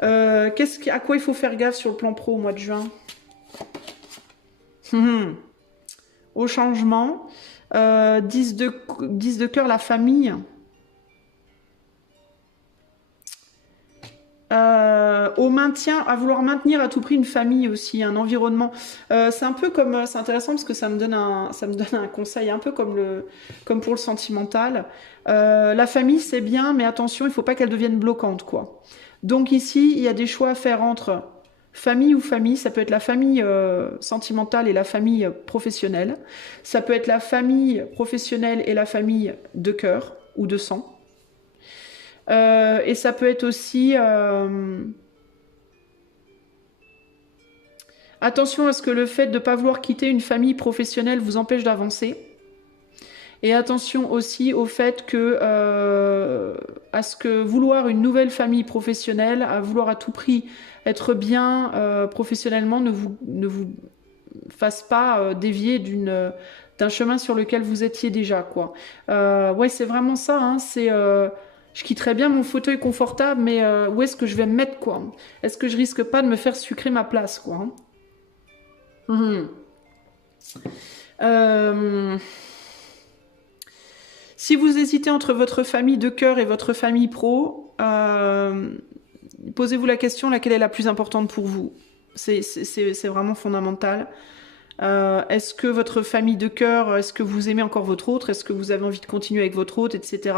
À quoi il faut faire gaffe sur le plan pro au mois de juin? Au changement. 10 de cœur, la famille. Au maintien, à vouloir maintenir à tout prix une famille aussi, un environnement. C'est un peu comme, c'est intéressant parce que ça me donne un conseil, un peu comme pour le sentimental. La famille c'est bien, mais attention, il faut pas qu'elle devienne bloquante, quoi. Donc ici, il y a des choix à faire entre famille ou famille. Ça peut être la famille sentimentale et la famille professionnelle. Ça peut être la famille professionnelle et la famille de cœur ou de sang. Et ça peut être aussi attention à ce que le fait de ne pas vouloir quitter une famille professionnelle vous empêche d'avancer. Et attention aussi au fait que à ce que vouloir une nouvelle famille professionnelle, à vouloir à tout prix être bien professionnellement ne vous fasse pas dévier d'un chemin sur lequel vous étiez déjà, quoi. Ouais, c'est vraiment ça, hein, je quitterais bien mon fauteuil confortable, mais où est-ce que je vais me mettre, quoi? Est-ce que je risque pas de me faire sucrer ma place, quoi, hein? Si vous hésitez entre votre famille de cœur et votre famille pro, posez-vous la question, laquelle est la plus importante pour vous? C'est vraiment fondamental. Est-ce que votre famille de cœur, est-ce que vous aimez encore votre autre? Est-ce que vous avez envie de continuer avec votre autre, etc.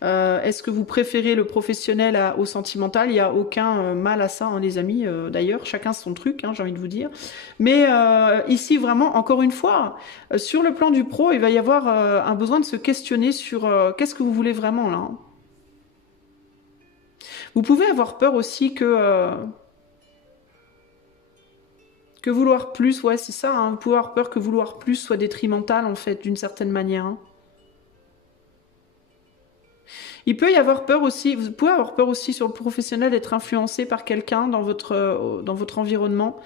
Est-ce que vous préférez le professionnel au sentimental? Il n'y a aucun mal à ça, hein, les amis. D'ailleurs, chacun son truc, hein, j'ai envie de vous dire. Mais ici, vraiment, encore une fois, sur le plan du pro, il va y avoir un besoin de se questionner sur qu'est-ce que vous voulez vraiment là, hein. Vous pouvez avoir peur aussi que vouloir plus, ouais, c'est ça, hein, vous pouvez avoir peur que vouloir plus soit détrimental, en fait, d'une certaine manière, hein. Il peut y avoir peur aussi, vous pouvez avoir peur aussi sur le professionnel d'être influencé par quelqu'un dans votre environnement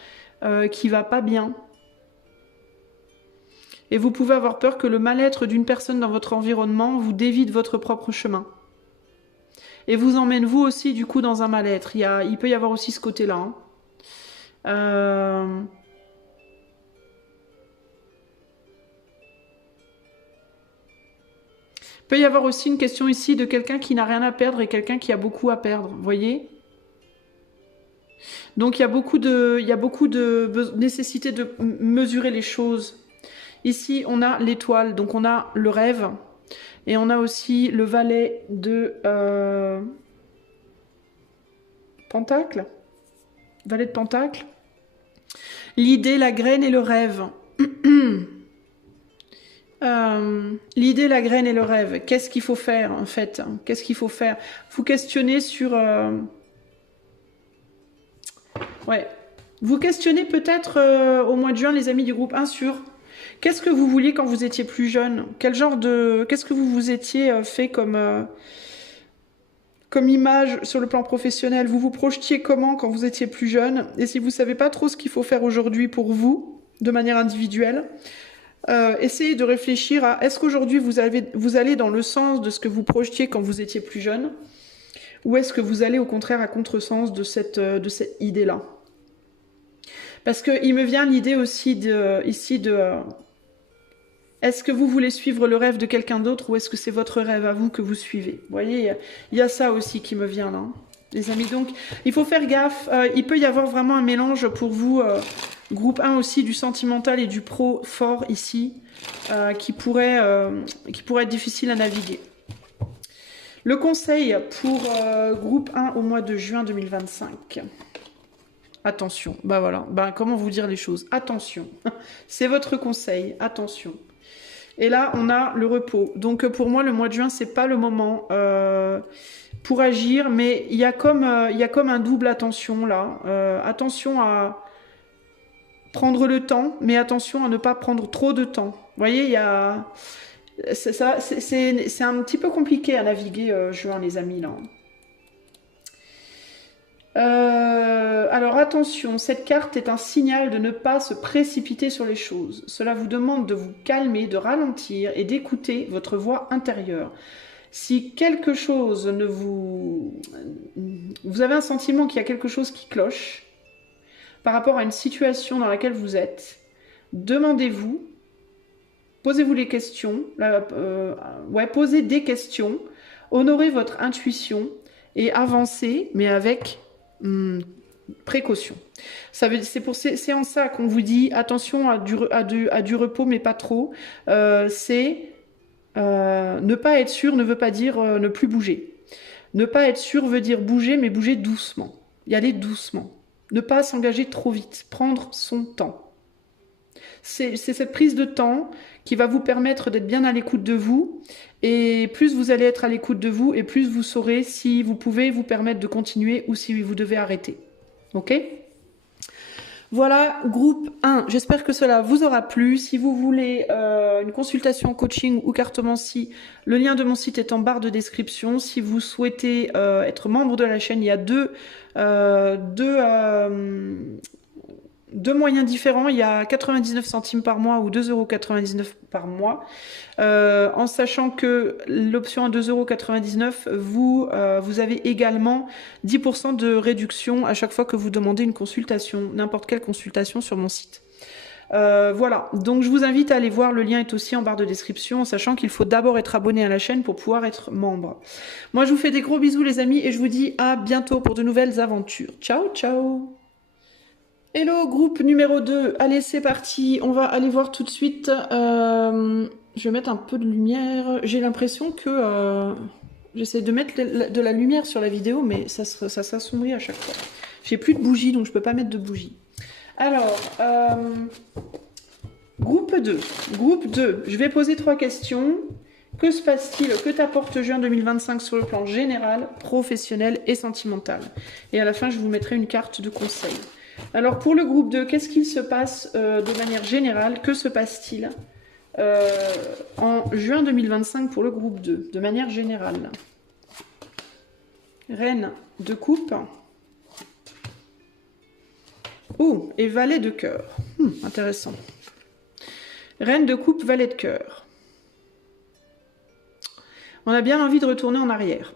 qui va pas bien. Et vous pouvez avoir peur que le mal-être d'une personne dans votre environnement vous dévie de votre propre chemin. Et vous emmène vous aussi, du coup, dans un mal-être. Il peut y avoir aussi ce côté-là, hein. Peut y avoir aussi une question ici de quelqu'un qui n'a rien à perdre et quelqu'un qui a beaucoup à perdre, vous voyez? Donc il y a beaucoup de nécessité de mesurer les choses. Ici, on a l'étoile, donc on a le rêve, et on a aussi le valet de Pentacle. Valet de Pentacle. L'idée, la graine et le rêve. L'idée, la graine et le rêve. Qu'est-ce qu'il faut faire, en fait? Qu'est-ce qu'il faut faire? Vous questionnez sur... Ouais. Vous questionnez peut-être au mois de juin, les amis du groupe 1, sur... Qu'est-ce que vous vouliez quand vous étiez plus jeune? Quel genre de... Qu'est-ce que vous vous étiez fait comme image sur le plan professionnel? Vous vous projetiez comment quand vous étiez plus jeune? Et si vous ne savez pas trop ce qu'il faut faire aujourd'hui pour vous, de manière individuelle, essayez de réfléchir à est-ce qu'aujourd'hui vous allez dans le sens de ce que vous projetiez quand vous étiez plus jeune, ou est-ce que vous allez au contraire à contresens de cette idée-là? Parce qu'il me vient l'idée aussi est-ce que vous voulez suivre le rêve de quelqu'un d'autre ou est-ce que c'est votre rêve à vous que vous suivez? Vous voyez, il y a ça aussi qui me vient là, les amis. Donc, il faut faire gaffe. Il peut y avoir vraiment un mélange pour vous, groupe 1 aussi, du sentimental et du pro fort ici, qui pourrait être difficile à naviguer. Le conseil pour groupe 1 au mois de juin 2025. Attention. Bah voilà. Bah, comment vous dire les choses? Attention. C'est votre conseil. Attention. Et là, on a le repos. Donc, pour moi, le mois de juin, c'est pas le moment pour agir, mais il y a comme un double attention là. Attention à prendre le temps, mais attention à ne pas prendre trop de temps. Vous voyez, c'est un petit peu compliqué à naviguer juin, les amis là. Alors attention, cette carte est un signal de ne pas se précipiter sur les choses. Cela vous demande de vous calmer, de ralentir et d'écouter votre voix intérieure. Si quelque chose ne vous avez un sentiment qu'il y a quelque chose qui cloche par rapport à une situation dans laquelle vous êtes, demandez-vous Posez-vous les questions, ouais, posez des questions, honorez votre intuition et avancez, mais avec précaution. C'est en ça qu'on vous dit attention à du repos, mais pas trop. Ne pas être sûr ne veut pas dire ne plus bouger. Ne pas être sûr veut dire bouger, mais bouger doucement. Y aller doucement. Ne pas s'engager trop vite. Prendre son temps. C'est cette prise de temps qui va vous permettre d'être bien à l'écoute de vous. Et plus vous allez être à l'écoute de vous, et plus vous saurez si vous pouvez vous permettre de continuer ou si vous devez arrêter. Ok ? Voilà, groupe 1. J'espère que cela vous aura plu. Si vous voulez une consultation coaching ou cartomancie, le lien de mon site est en barre de description. Si vous souhaitez être membre de la chaîne, il y a deux moyens différents. Il y a 99 centimes par mois ou 2,99 € par mois. En sachant que l'option à 2,99 €, vous avez également 10% de réduction à chaque fois que vous demandez une consultation, n'importe quelle consultation sur mon site. Voilà, donc je vous invite à aller voir, le lien est aussi en barre de description, en sachant qu'il faut d'abord être abonné à la chaîne pour pouvoir être membre. Moi je vous fais des gros bisous les amis et je vous dis à bientôt pour de nouvelles aventures. Ciao, ciao! Hello, groupe numéro 2. Allez, c'est parti. On va aller voir tout de suite. Je vais mettre un peu de lumière. J'ai l'impression que j'essaie de mettre de la lumière sur la vidéo, mais ça s'assombrit à chaque fois. J'ai plus de bougies, donc je peux pas mettre de bougies. Alors, groupe 2. Groupe 2. Je vais poser 3 questions. Que se passe-t-il? Que t'apporte juin 2025 sur le plan général, professionnel et sentimental? Et à la fin, je vous mettrai une carte de conseil. Alors pour le groupe 2, qu'est-ce qu'il se passe de manière générale? Que se passe-t-il en juin 2025 pour le groupe 2, de manière générale? Reine de coupe. Oh, et valet de cœur. Intéressant. Reine de coupe, valet de cœur. On a bien envie de retourner en arrière.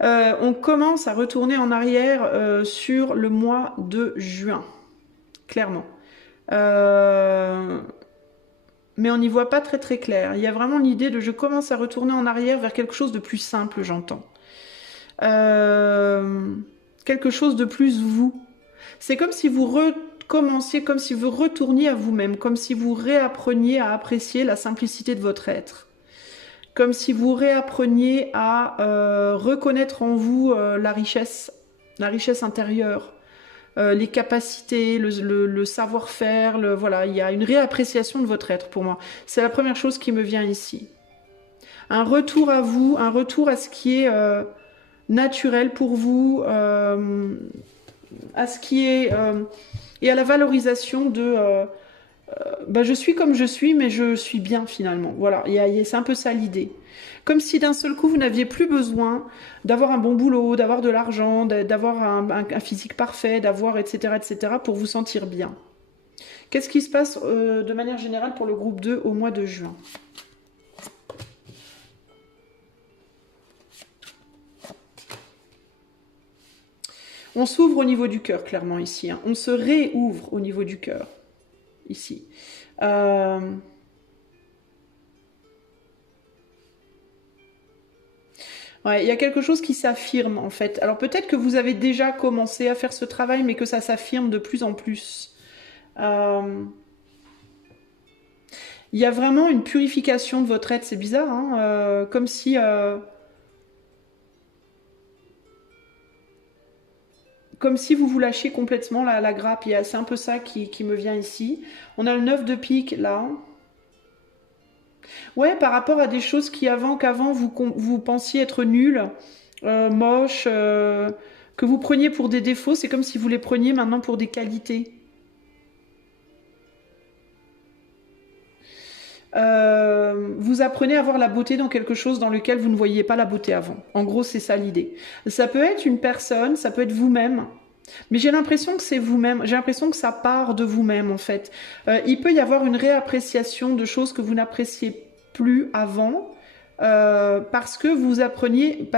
On commence à retourner en arrière sur le mois de juin, clairement. Mais on n'y voit pas très très clair. Il y a vraiment l'idée de je commence à retourner en arrière vers quelque chose de plus simple, j'entends. Quelque chose de plus vous. C'est comme si vous recommenciez, comme si vous retourniez à vous-même, comme si vous réappreniez à apprécier la simplicité de votre être. Comme si vous réappreniez à reconnaître en vous la richesse intérieure, les capacités, le savoir-faire, voilà, il y a une réappréciation de votre être pour moi. C'est la première chose qui me vient ici. Un retour à vous, un retour à ce qui est naturel pour vous, à ce qui est... et à la valorisation de... je suis comme je suis, mais je suis bien finalement. Voilà, c'est un peu ça l'idée. Comme si d'un seul coup, vous n'aviez plus besoin d'avoir un bon boulot, d'avoir de l'argent, d'avoir un physique parfait, d'avoir etc., etc. pour vous sentir bien. Qu'est-ce qui se passe de manière générale pour le groupe 2 au mois de juin? On s'ouvre au niveau du cœur, clairement, ici. Hein. On se réouvre au niveau du cœur, ici. Ouais, il y a quelque chose qui s'affirme, en fait. Alors, peut-être que vous avez déjà commencé à faire ce travail, mais que ça s'affirme de plus en plus. Il y a vraiment une purification de votre être. C'est bizarre, hein, comme si... comme si vous vous lâchiez complètement la grappe. C'est un peu ça qui me vient ici. On a le 9 de pique, là. Ouais, par rapport à des choses qui qu'avant vous pensiez être nul, moche, que vous preniez pour des défauts, c'est comme si vous les preniez maintenant pour des qualités. Vous apprenez à voir la beauté dans quelque chose dans lequel vous ne voyiez pas la beauté avant. En gros, c'est ça l'idée. Ça peut être une personne, ça peut être vous-même. Mais j'ai l'impression que c'est vous-même, j'ai l'impression que ça part de vous-même en fait. Il peut y avoir une réappréciation de choses que vous n'appréciez plus avant parce que vous apprenez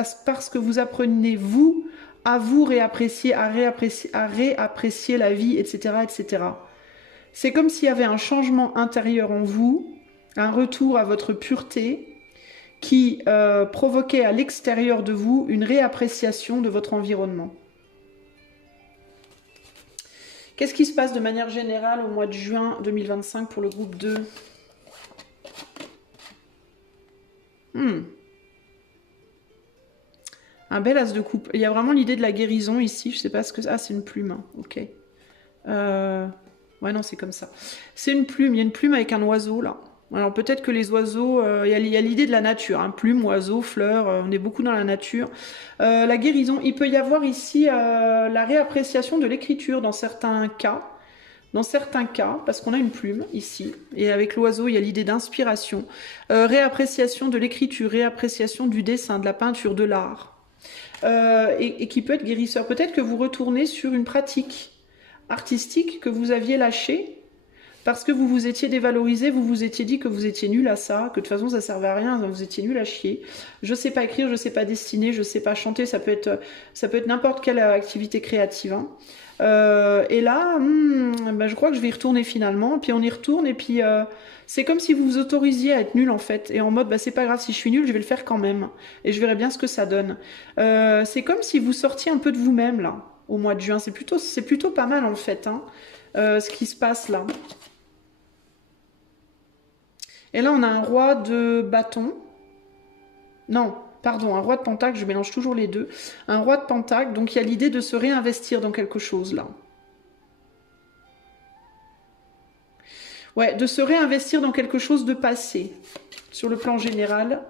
vous à vous réapprécier, à réapprécier la vie, etc., etc. C'est comme s'il y avait un changement intérieur en vous un retour à votre pureté qui provoquait à l'extérieur de vous une réappréciation de votre environnement. Qu'est-ce qui se passe de manière générale au mois de juin 2025 pour le groupe 2? Un bel as de coupe. Il y a vraiment l'idée de la guérison ici. Je sais pas ce que... Ah, c'est une plume. Hein. Ok. Ouais, non, c'est comme ça. C'est une plume. Il y a une plume avec un oiseau, là. Alors, peut-être que les oiseaux... il y a l'idée de la nature. Hein. Plume, oiseau, fleurs. On est beaucoup dans la nature. La guérison. Il peut y avoir ici la réappréciation de l'écriture dans certains cas. Dans certains cas, parce qu'on a une plume ici, et avec l'oiseau, il y a l'idée d'inspiration, réappréciation de l'écriture, réappréciation du dessin, de la peinture, de l'art, et qui peut être guérisseur. Peut-être que vous retournez sur une pratique artistique que vous aviez lâchée, parce que vous vous étiez dévalorisé, vous vous étiez dit que vous étiez nul à ça, que de toute façon ça servait à rien, vous étiez nul à chier. Je sais pas écrire, je sais pas dessiner, je sais pas chanter, ça peut être n'importe quelle activité créative. Hein. Et là, je crois que je vais y retourner finalement. Puis on y retourne et puis c'est comme si vous vous autorisiez à être nul en fait. Et en mode, c'est pas grave si je suis nul, je vais le faire quand même. Et je verrai bien ce que ça donne. C'est comme si vous sortiez un peu de vous-même là, au mois de juin. C'est plutôt pas mal en fait, hein, ce qui se passe là. Et là, on a un roi de bâton. Non. Pardon, un roi de pentacle, je mélange toujours les deux. Un roi de pentacle, donc il y a l'idée de se réinvestir dans quelque chose là. Ouais, de se réinvestir dans quelque chose de passé, sur le plan général.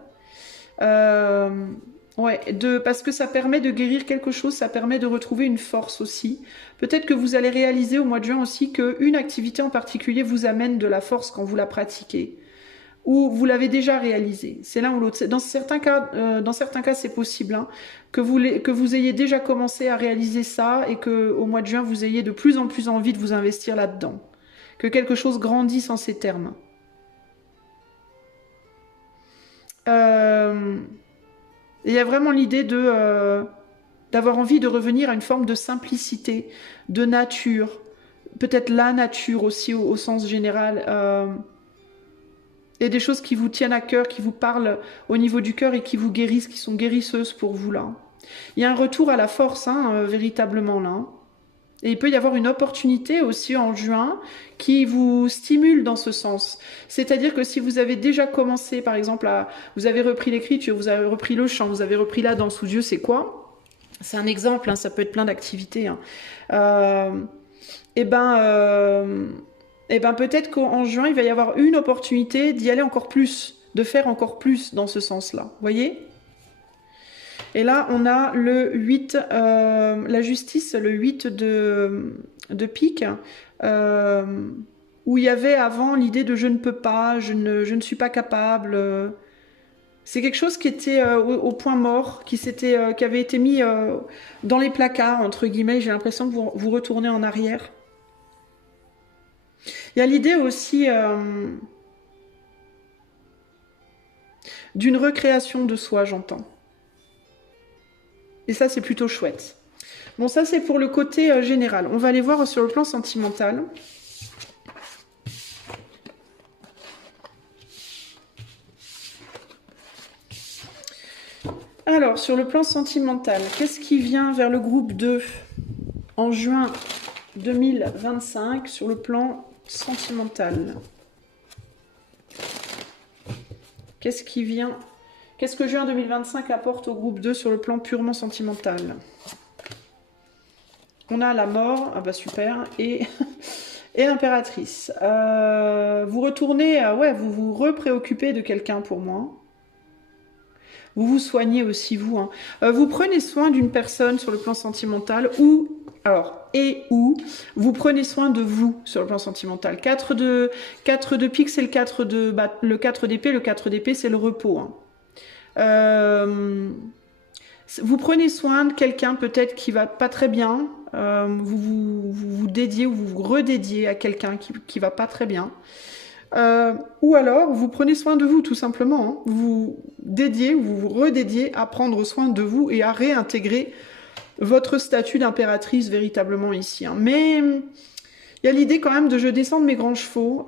Ouais, parce que ça permet de guérir quelque chose, ça permet de retrouver une force aussi. Peut-être que vous allez réaliser au mois de juin aussi qu'une activité en particulier vous amène de la force quand vous la pratiquez. Ou vous l'avez déjà réalisé. C'est l'un ou l'autre. Dans certains cas, c'est possible hein, que vous ayez déjà commencé à réaliser ça et qu'au mois de juin, vous ayez de plus en plus envie de vous investir là-dedans. Que quelque chose grandisse en ces termes. Il y a vraiment l'idée d'avoir envie de revenir à une forme de simplicité, de nature. Peut-être la nature aussi au sens général. Et des choses qui vous tiennent à cœur, qui vous parlent au niveau du cœur et qui vous guérissent, qui sont guérisseuses pour vous là. Il y a un retour à la force, hein, véritablement là. Et il peut y avoir une opportunité aussi en juin qui vous stimule dans ce sens. C'est-à-dire que si vous avez déjà commencé, par exemple, vous avez repris l'écriture, vous avez repris le chant, vous avez repris la danse ou Dieu sait quoi. C'est un exemple, hein, ça peut être plein d'activités. Hein. Peut-être qu'en juin, il va y avoir une opportunité d'y aller encore plus, de faire encore plus dans ce sens-là. Vous voyez? Et là, on a le 8, la justice, le 8 de pique, où il y avait avant l'idée de je ne peux pas, je ne suis pas capable. C'est quelque chose qui était au point mort, qui avait été mis dans les placards, entre guillemets. J'ai l'impression que vous retournez en arrière. Il y a l'idée aussi d'une recréation de soi, j'entends. Et ça, c'est plutôt chouette. Bon, ça, c'est pour le côté général. On va aller voir sur le plan sentimental. Alors, sur le plan sentimental, qu'est-ce qui vient vers le groupe 2 en juin 2025 sur le plan sentimental? Qu'est-ce qui vient? Qu'est-ce que juin 2025 apporte au groupe 2 sur le plan purement sentimental? On a la mort, ah bah super, et l'impératrice. Vous retournez, vous vous repréoccupez de quelqu'un pour moi. Vous vous soignez aussi, vous. Hein. Vous prenez soin d'une personne sur le plan sentimental ou vous prenez soin de vous sur le plan sentimental. 4 de pique, c'est le 4 d'épée. Le 4 d'épée, c'est le repos. Hein. Vous prenez soin de quelqu'un peut-être qui va pas très bien. Vous dédiez ou vous vous redédiez à quelqu'un qui va pas très bien. Ou alors, vous prenez soin de vous, tout simplement. Hein. Vous vous redédiez à prendre soin de vous et à réintégrer votre statut d'impératrice véritablement ici. Hein. Mais il y a l'idée quand même de je descends de mes grands chevaux.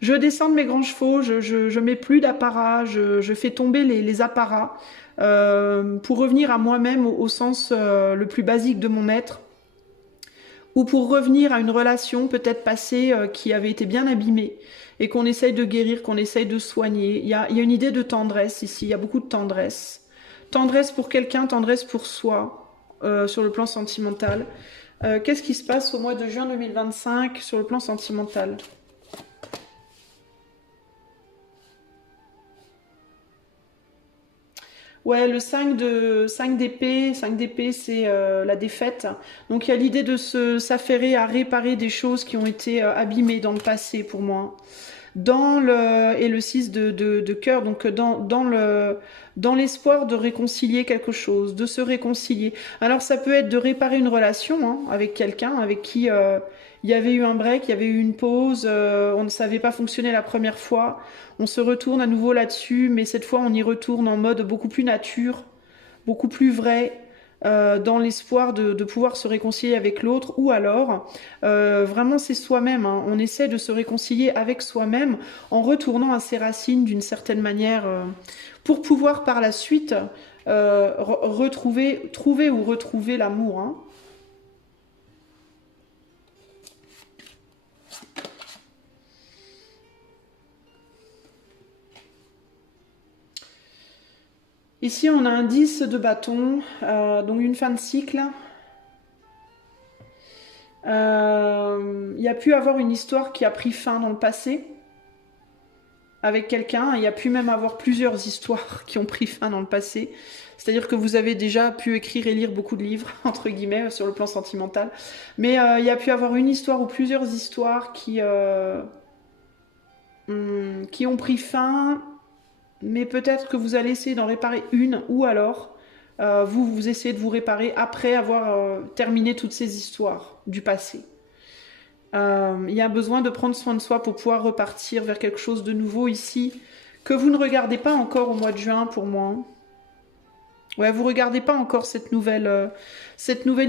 Je descends de mes grands chevaux, je mets plus d'apparat, je fais tomber les apparats pour revenir à moi-même au sens le plus basique de mon être, ou pour revenir à une relation peut-être passée qui avait été bien abîmée et qu'on essaye de guérir, qu'on essaye de soigner. Il y a une idée de tendresse ici, il y a beaucoup de tendresse. Tendresse pour quelqu'un, tendresse pour soi sur le plan sentimental. Qu'est-ce qui se passe au mois de juin 2025 sur le plan sentimental? Ouais, le 5 d'épée, 5 d'épée, c'est la défaite. Donc il y a l'idée de s'affairer à réparer des choses qui ont été abîmées dans le passé pour moi. Et le 6 de cœur, donc dans l'espoir de réconcilier quelque chose, de se réconcilier. Alors ça peut être de réparer une relation hein, avec quelqu'un avec qui il y avait eu un break, il y avait eu une pause, on ne savait pas fonctionner la première fois. On se retourne à nouveau là-dessus, mais cette fois on y retourne en mode beaucoup plus nature, beaucoup plus vrai, dans l'espoir de pouvoir se réconcilier avec l'autre, ou alors vraiment c'est soi-même, hein. On essaie de se réconcilier avec soi-même en retournant à ses racines d'une certaine manière pour pouvoir par la suite trouver ou retrouver l'amour, hein. Ici, on a un 10 de bâton, donc une fin de cycle. Il y a pu avoir une histoire qui a pris fin dans le passé avec quelqu'un. Il y a pu même avoir plusieurs histoires qui ont pris fin dans le passé. C'est-à-dire que vous avez déjà pu écrire et lire beaucoup de livres, entre guillemets, sur le plan sentimental. Mais il y a pu avoir une histoire ou plusieurs histoires qui ont pris fin, mais peut-être que vous allez essayer d'en réparer une, ou alors vous essayez de vous réparer après avoir terminé toutes ces histoires du passé. Il y a besoin de prendre soin de soi pour pouvoir repartir vers quelque chose de nouveau ici, que vous ne regardez pas encore au mois de juin pour moi. Ouais, vous regardez pas encore cette nouvelle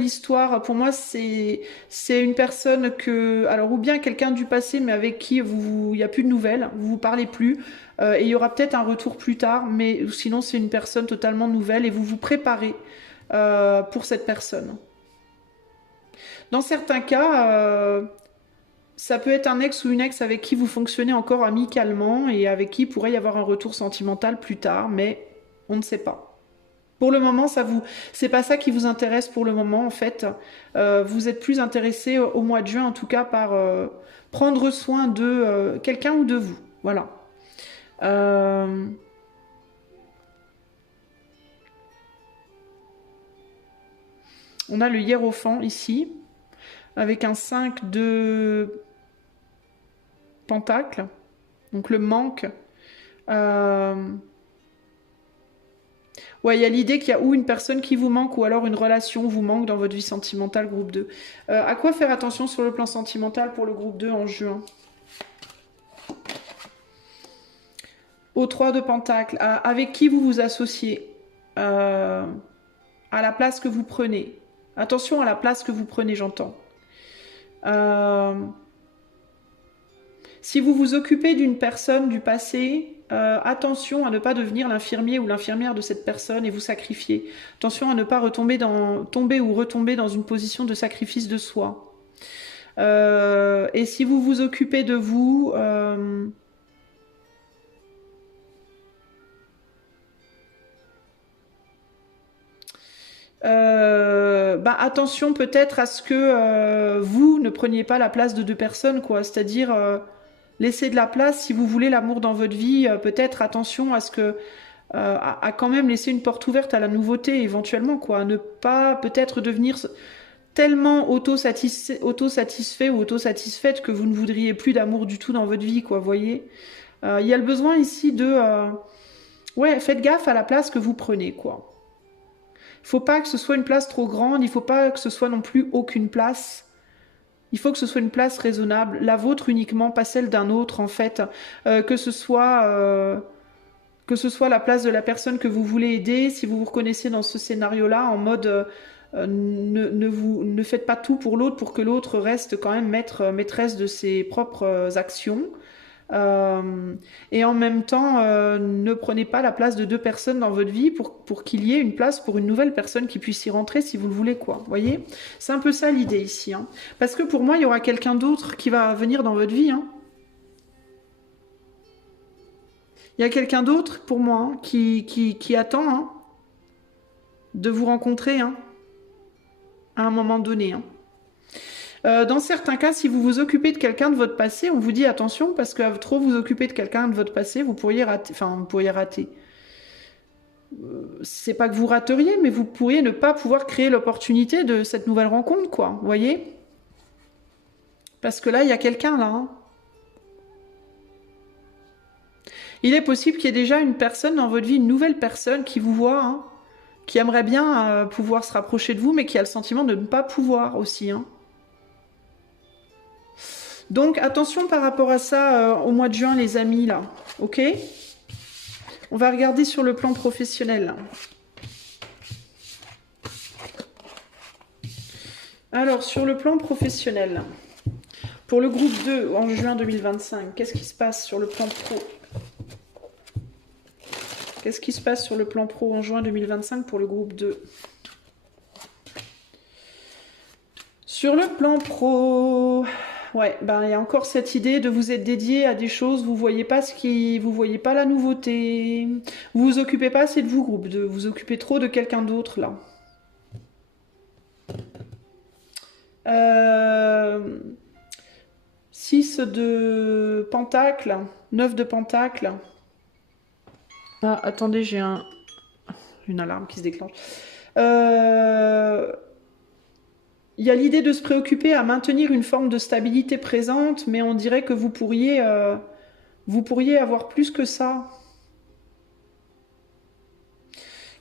histoire. Pour moi, c'est une personne que, alors ou bien quelqu'un du passé, mais avec qui il y a plus de nouvelles, vous vous parlez plus, et il y aura peut-être un retour plus tard, mais sinon c'est une personne totalement nouvelle et vous vous préparez pour cette personne. Dans certains cas, ça peut être un ex ou une ex avec qui vous fonctionnez encore amicalement et avec qui il pourrait y avoir un retour sentimental plus tard, mais on ne sait pas. Pour le moment, c'est pas ça qui vous intéresse pour le moment en fait. Vous êtes plus intéressé au mois de juin en tout cas par prendre soin de quelqu'un ou de vous. Voilà. On a le hiérophant ici avec un 5 de pentacle, donc le manque. Ouais, il y a l'idée qu'il y a ou une personne qui vous manque ou alors une relation vous manque dans votre vie sentimentale, groupe 2. À quoi faire attention sur le plan sentimental pour le groupe 2 en juin? Au 3 de pentacle, avec qui vous vous associez, à la place que vous prenez. Attention à la place que vous prenez, j'entends. Si vous vous occupez d'une personne du passé, attention à ne pas devenir l'infirmier ou l'infirmière de cette personne et vous sacrifier. Attention à ne pas tomber ou retomber dans une position de sacrifice de soi. Et si vous vous occupez de vous, attention peut-être à ce que vous ne preniez pas la place de deux personnes, quoi. C'est-à-dire laisser de la place si vous voulez l'amour dans votre vie. Peut-être attention à ce que à quand même laisser une porte ouverte à la nouveauté éventuellement, quoi. À ne pas peut-être devenir tellement auto-satisfait ou auto-satisfaite que vous ne voudriez plus d'amour du tout dans votre vie, quoi. Voyez. Il y a le besoin ici de ouais, faites gaffe à la place que vous prenez, quoi. Il ne faut pas que ce soit une place trop grande, il ne faut pas que ce soit non plus aucune place. Il faut que ce soit une place raisonnable, la vôtre uniquement, pas celle d'un autre en fait. Que ce soit la place de la personne que vous voulez aider, si vous vous reconnaissez dans ce scénario-là, en mode ne faites pas tout pour l'autre pour que l'autre reste quand même maîtresse de ses propres actions. Et en même temps, ne prenez pas la place de deux personnes dans votre vie pour qu'il y ait une place pour une nouvelle personne qui puisse y rentrer si vous le voulez, quoi. Vous voyez? C'est un peu ça l'idée ici, hein. Parce que pour moi, il y aura quelqu'un d'autre qui va venir dans votre vie, hein. Il y a quelqu'un d'autre, pour moi, hein, qui attend, hein, de vous rencontrer, hein, à un moment donné, hein. Dans certains cas, si vous vous occupez de quelqu'un de votre passé, on vous dit attention, parce que trop vous occuper de quelqu'un de votre passé, vous pourriez rater. Enfin, vous pourriez rater. C'est pas que vous rateriez, mais vous pourriez ne pas pouvoir créer l'opportunité de cette nouvelle rencontre, quoi. Vous voyez? Parce que là, il y a quelqu'un, là, hein. Il est possible qu'il y ait déjà une personne dans votre vie, une nouvelle personne qui vous voit, hein, qui aimerait bien pouvoir se rapprocher de vous, mais qui a le sentiment de ne pas pouvoir aussi, hein. Donc attention par rapport à ça au mois de juin, les amis, là. Ok? On va regarder sur le plan professionnel. Alors, sur le plan professionnel, pour le groupe 2 en juin 2025, qu'est-ce qui se passe sur le plan pro? Qu'est-ce qui se passe sur le plan pro en juin 2025 pour le groupe 2? Sur le plan pro... Ouais, ben, il y a encore cette idée de vous être dédié à des choses, vous voyez pas vous voyez pas la nouveauté, vous vous occupez pas assez de vous, groupe 2, vous occupez trop de quelqu'un d'autre, là. 6 de pentacles, 9 de pentacles. Ah, attendez, j'ai une alarme qui se déclenche. Il y a l'idée de se préoccuper à maintenir une forme de stabilité présente, mais on dirait que vous pourriez avoir plus que ça.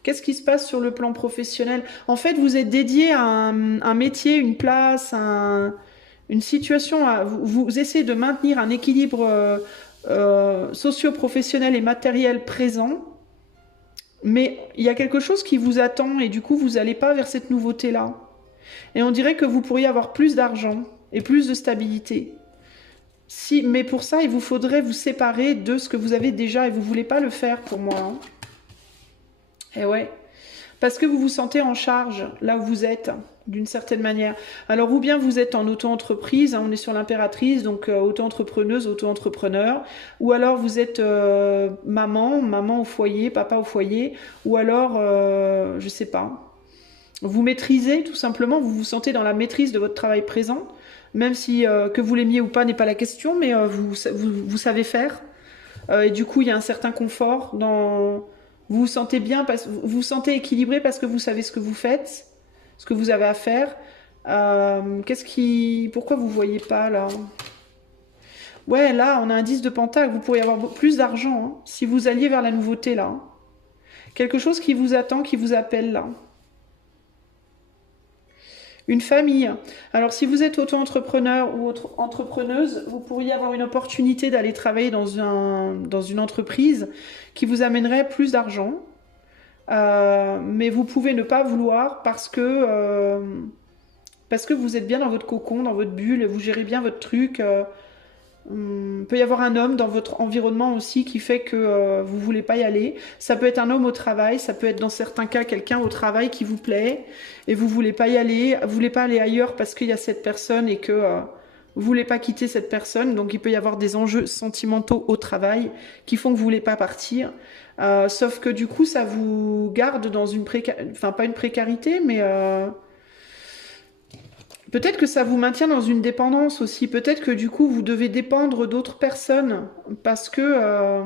Qu'est-ce qui se passe sur le plan professionnel? En fait, vous êtes dédié à un métier, une place, une situation. Vous essayez de maintenir un équilibre socio-professionnel et matériel présent, mais il y a quelque chose qui vous attend et du coup, vous n'allez pas vers cette nouveauté-là. Et on dirait que vous pourriez avoir plus d'argent et plus de stabilité. Mais pour ça, il vous faudrait vous séparer de ce que vous avez déjà et vous ne voulez pas le faire pour moi, hein. Eh ouais. Parce que vous vous sentez en charge là où vous êtes, d'une certaine manière. Alors, ou bien vous êtes en auto-entreprise, hein, on est sur l'impératrice, donc auto-entrepreneuse, auto-entrepreneur, ou alors vous êtes maman au foyer, papa au foyer, ou alors, je sais pas, vous maîtrisez tout simplement, vous vous sentez dans la maîtrise de votre travail présent, même si que vous l'aimiez ou pas n'est pas la question, mais vous savez faire. Et du coup, il y a un certain confort dans... Vous vous sentez bien, vous vous sentez équilibré parce que vous savez ce que vous faites, ce que vous avez à faire. Pourquoi vous voyez pas là? Ouais, là, on a un 10 de pentacle, vous pourriez avoir plus d'argent, hein, si vous alliez vers la nouveauté là, hein. Quelque chose qui vous attend, qui vous appelle là. Une famille. Alors, si vous êtes auto-entrepreneur ou entrepreneuse, vous pourriez avoir une opportunité d'aller travailler dans une entreprise qui vous amènerait plus d'argent. Mais vous pouvez ne pas vouloir parce que vous êtes bien dans votre cocon, dans votre bulle, vous gérez bien votre truc. Peut y avoir un homme dans votre environnement aussi qui fait que vous voulez pas y aller. Ça peut être un homme au travail, ça peut être dans certains cas quelqu'un au travail qui vous plaît et vous voulez pas y aller, vous voulez pas aller ailleurs parce qu'il y a cette personne et que vous voulez pas quitter cette personne. Donc il peut y avoir des enjeux sentimentaux au travail qui font que vous voulez pas partir. Sauf que du coup ça vous garde dans une enfin pas une précarité, mais peut-être que ça vous maintient dans une dépendance aussi. Peut-être que du coup, vous devez dépendre d'autres personnes parce que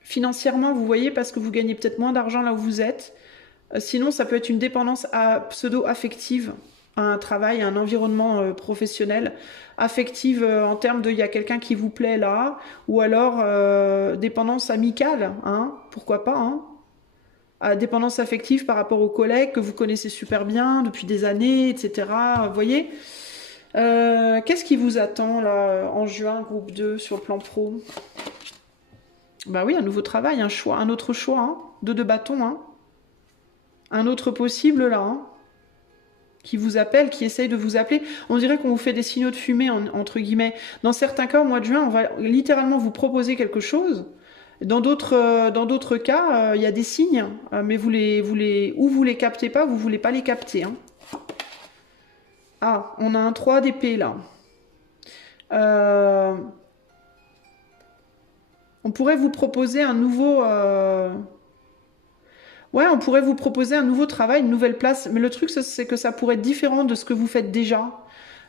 financièrement, vous voyez, parce que vous gagnez peut-être moins d'argent là où vous êtes. Sinon, ça peut être une dépendance pseudo-affective à un travail, à un environnement professionnel. Affective en termes de il y a quelqu'un qui vous plaît là, ou alors dépendance amicale, hein, pourquoi pas, hein. Dépendance affective par rapport aux collègues que vous connaissez super bien depuis des années, etc. Vous voyez, qu'est-ce qui vous attend là en juin, groupe 2, sur le plan pro? Bah oui, un nouveau travail, un choix, un autre choix, hein. 2 de bâton, hein. Un autre possible là, hein. qui vous appellent, qui essayent de vous appeler. On dirait qu'on vous fait des signaux de fumée, entre guillemets. Dans certains cas, au mois de juin, on va littéralement vous proposer quelque chose. Dans d'autres cas, il y a des signes, mais ou vous les captez pas, vous voulez pas les capter. Hein. Ah, on a un 3 d'épée là. On pourrait vous proposer un nouveau... Ouais, on pourrait vous proposer un nouveau travail, une nouvelle place. Mais le truc, c'est que ça pourrait être différent de ce que vous faites déjà.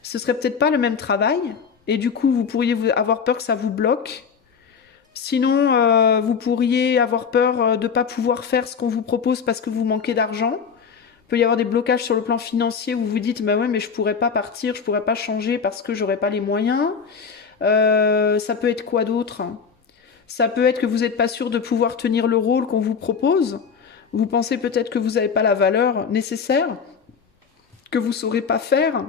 Ce serait peut-être pas le même travail. Et du coup, vous pourriez avoir peur que ça vous bloque. Sinon, vous pourriez avoir peur de ne pas pouvoir faire ce qu'on vous propose parce que vous manquez d'argent. Il peut y avoir des blocages sur le plan financier où vous dites bah ouais, mais je pourrais pas partir, je pourrais pas changer parce que j'aurais pas les moyens. Ça peut être quoi d'autre? Ça peut être que vous n'êtes pas sûr de pouvoir tenir le rôle qu'on vous propose. Vous pensez peut-être que vous n'avez pas la valeur nécessaire, que vous ne saurez pas faire.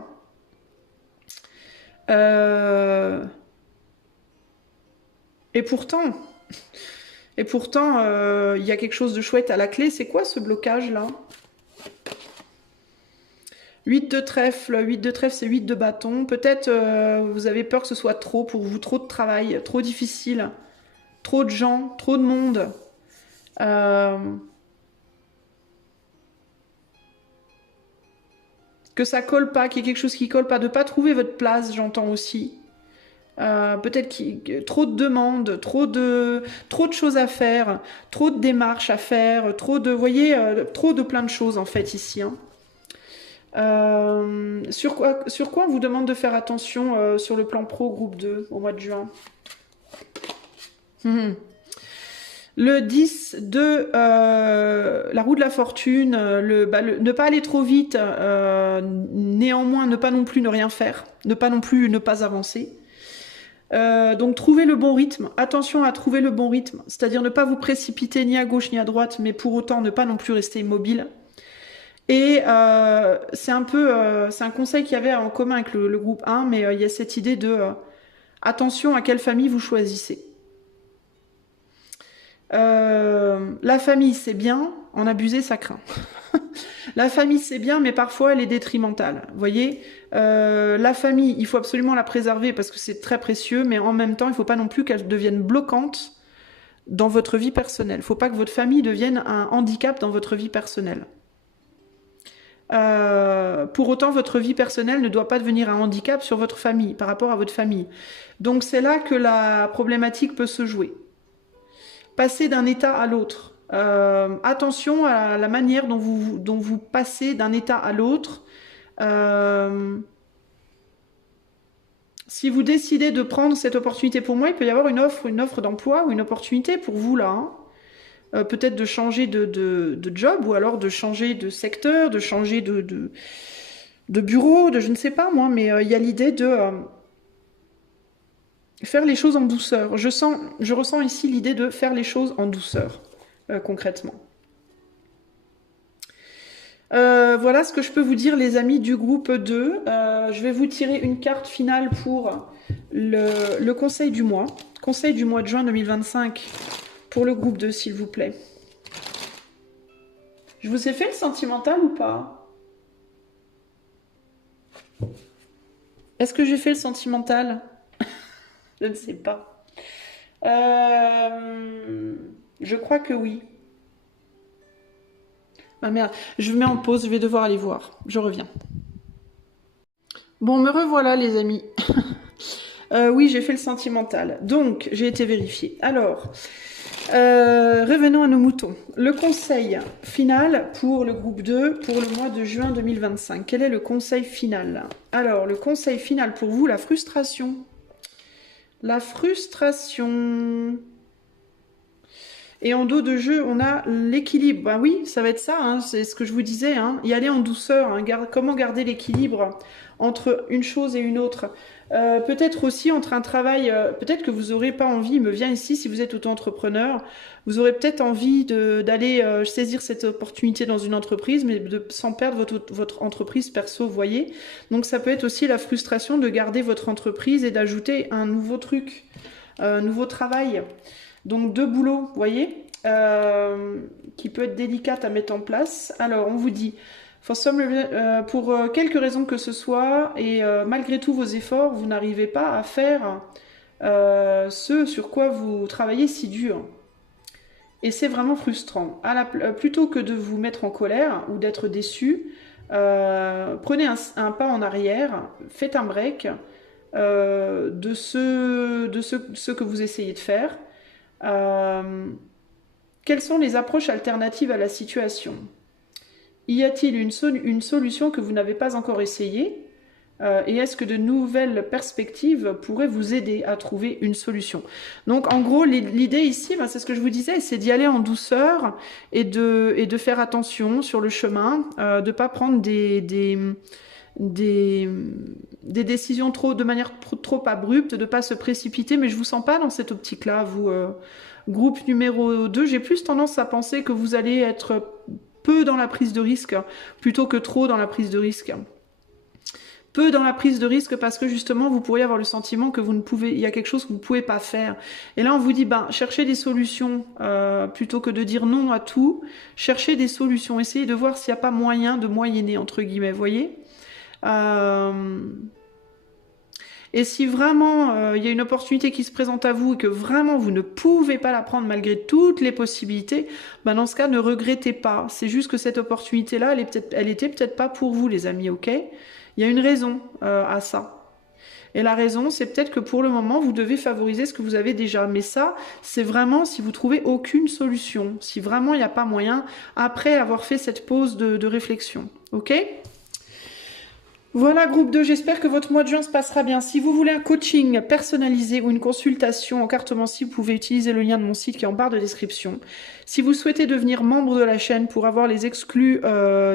Et pourtant, il y a quelque chose de chouette à la clé. C'est quoi ce blocage-là? 8 de trèfle, 8 de trèfle, c'est 8 de bâton. Peut-être vous avez peur que ce soit trop pour vous, trop de travail, trop difficile, trop de gens, trop de monde. Que ça colle pas, qu'il y ait quelque chose qui colle pas, de pas trouver votre place, j'entends aussi. Peut-être qu'il y a trop de demandes, trop de choses à faire, trop de démarches à faire, trop de, vous voyez, trop de plein de choses en fait ici. Hein. Sur quoi on vous demande de faire attention sur le plan pro groupe 2 au mois de juin? Le 10 de la roue de la fortune, ne pas aller trop vite, néanmoins ne pas non plus ne rien faire, ne pas non plus ne pas avancer. Donc trouver le bon rythme, attention à trouver le bon rythme, c'est-à-dire ne pas vous précipiter ni à gauche ni à droite, mais pour autant ne pas non plus rester immobile. Et c'est un conseil qu'il y avait en commun avec le groupe 1, mais il y a cette idée de attention à quelle famille vous choisissez. La famille c'est bien, en abuser ça craint. La famille c'est bien, mais parfois elle est détrimentale. Vous voyez, la famille, il faut absolument la préserver parce que c'est très précieux, mais en même temps, il ne faut pas non plus qu'elle devienne bloquante dans votre vie personnelle. Il ne faut pas que votre famille devienne un handicap dans votre vie personnelle. Pour autant, votre vie personnelle ne doit pas devenir un handicap sur votre famille, par rapport à votre famille. Donc c'est là que la problématique peut se jouer. Passer d'un état à l'autre. Attention à la manière dont vous passez d'un état à l'autre. Si vous décidez de prendre cette opportunité pour moi, il peut y avoir une offre d'emploi ou une opportunité pour vous là. Hein. Peut-être de changer de job ou alors de changer de secteur, de changer de bureau, de je ne sais pas moi, mais il y a l'idée de faire les choses en douceur. Je ressens ici l'idée de faire les choses en douceur, concrètement. Voilà ce que je peux vous dire les amis du groupe 2. Je vais vous tirer une carte finale pour le conseil du mois. Conseil du mois de juin 2025 pour le groupe 2 s'il vous plaît. Je vous ai fait le sentimental ou pas? Est-ce que j'ai fait le sentimental? Je ne sais pas. Je crois que oui. Ah merde, je me mets en pause, je vais devoir aller voir. Je reviens. Bon, me revoilà les amis. Oui, j'ai fait le sentimental. Donc, j'ai été vérifiée. Alors, revenons à nos moutons. Le conseil final pour le groupe 2 pour le mois de juin 2025. Quel est le conseil final? Alors, le conseil final pour vous, la frustration. La frustration. Et en dos de jeu, on a l'équilibre. Ben oui, ça va être ça, hein, c'est ce que je vous disais. Hein, y aller en douceur. Hein, comment garder l'équilibre entre une chose et une autre. Peut-être aussi entre un travail, peut-être que vous n'aurez pas envie, il me vient ici, si vous êtes auto-entrepreneur, vous aurez peut-être envie d'aller saisir cette opportunité dans une entreprise, mais sans perdre votre entreprise perso, vous voyez. Donc ça peut être aussi la frustration de garder votre entreprise et d'ajouter un nouveau truc, un nouveau travail. Donc deux boulots, vous voyez, qui peut être délicate à mettre en place. Alors on vous dit... Pour quelque raison que ce soit, et malgré tous vos efforts, vous n'arrivez pas à faire ce sur quoi vous travaillez si dur. Et c'est vraiment frustrant. Plutôt que de vous mettre en colère ou d'être déçu, prenez un pas en arrière, faites un break de ce que vous essayez de faire. Quelles sont les approches alternatives à la situation? Y a-t-il une solution que vous n'avez pas encore essayée? Et est-ce que de nouvelles perspectives pourraient vous aider à trouver une solution? Donc en gros, l'idée ici, c'est ce que je vous disais, c'est d'y aller en douceur et de faire attention sur le chemin, de ne pas prendre des décisions de manière trop abrupte, de ne pas se précipiter, mais je ne vous sens pas dans cette optique-là, vous, groupe numéro 2, j'ai plus tendance à penser que vous allez être peu dans la prise de risque, plutôt que trop dans la prise de risque. Peu dans la prise de risque parce que justement vous pourriez avoir le sentiment que il y a quelque chose que vous ne pouvez pas faire. Et là on vous dit, cherchez des solutions plutôt que de dire non à tout. Cherchez des solutions, essayez de voir s'il n'y a pas moyen de moyenner entre guillemets, vous voyez. Et si vraiment il y a une opportunité qui se présente à vous et que vraiment vous ne pouvez pas la prendre malgré toutes les possibilités, dans ce cas ne regrettez pas. C'est juste que cette opportunité-là, elle était peut-être pas pour vous les amis, ok? Il y a une raison à ça. Et la raison, c'est peut-être que pour le moment, vous devez favoriser ce que vous avez déjà. Mais ça, c'est vraiment si vous trouvez aucune solution. Si vraiment il n'y a pas moyen, après avoir fait cette pause de réflexion. Ok ? Voilà, groupe 2, j'espère que votre mois de juin se passera bien. Si vous voulez un coaching personnalisé ou une consultation en cartomancie, vous pouvez utiliser le lien de mon site qui est en barre de description. Si vous souhaitez devenir membre de la chaîne pour avoir les exclus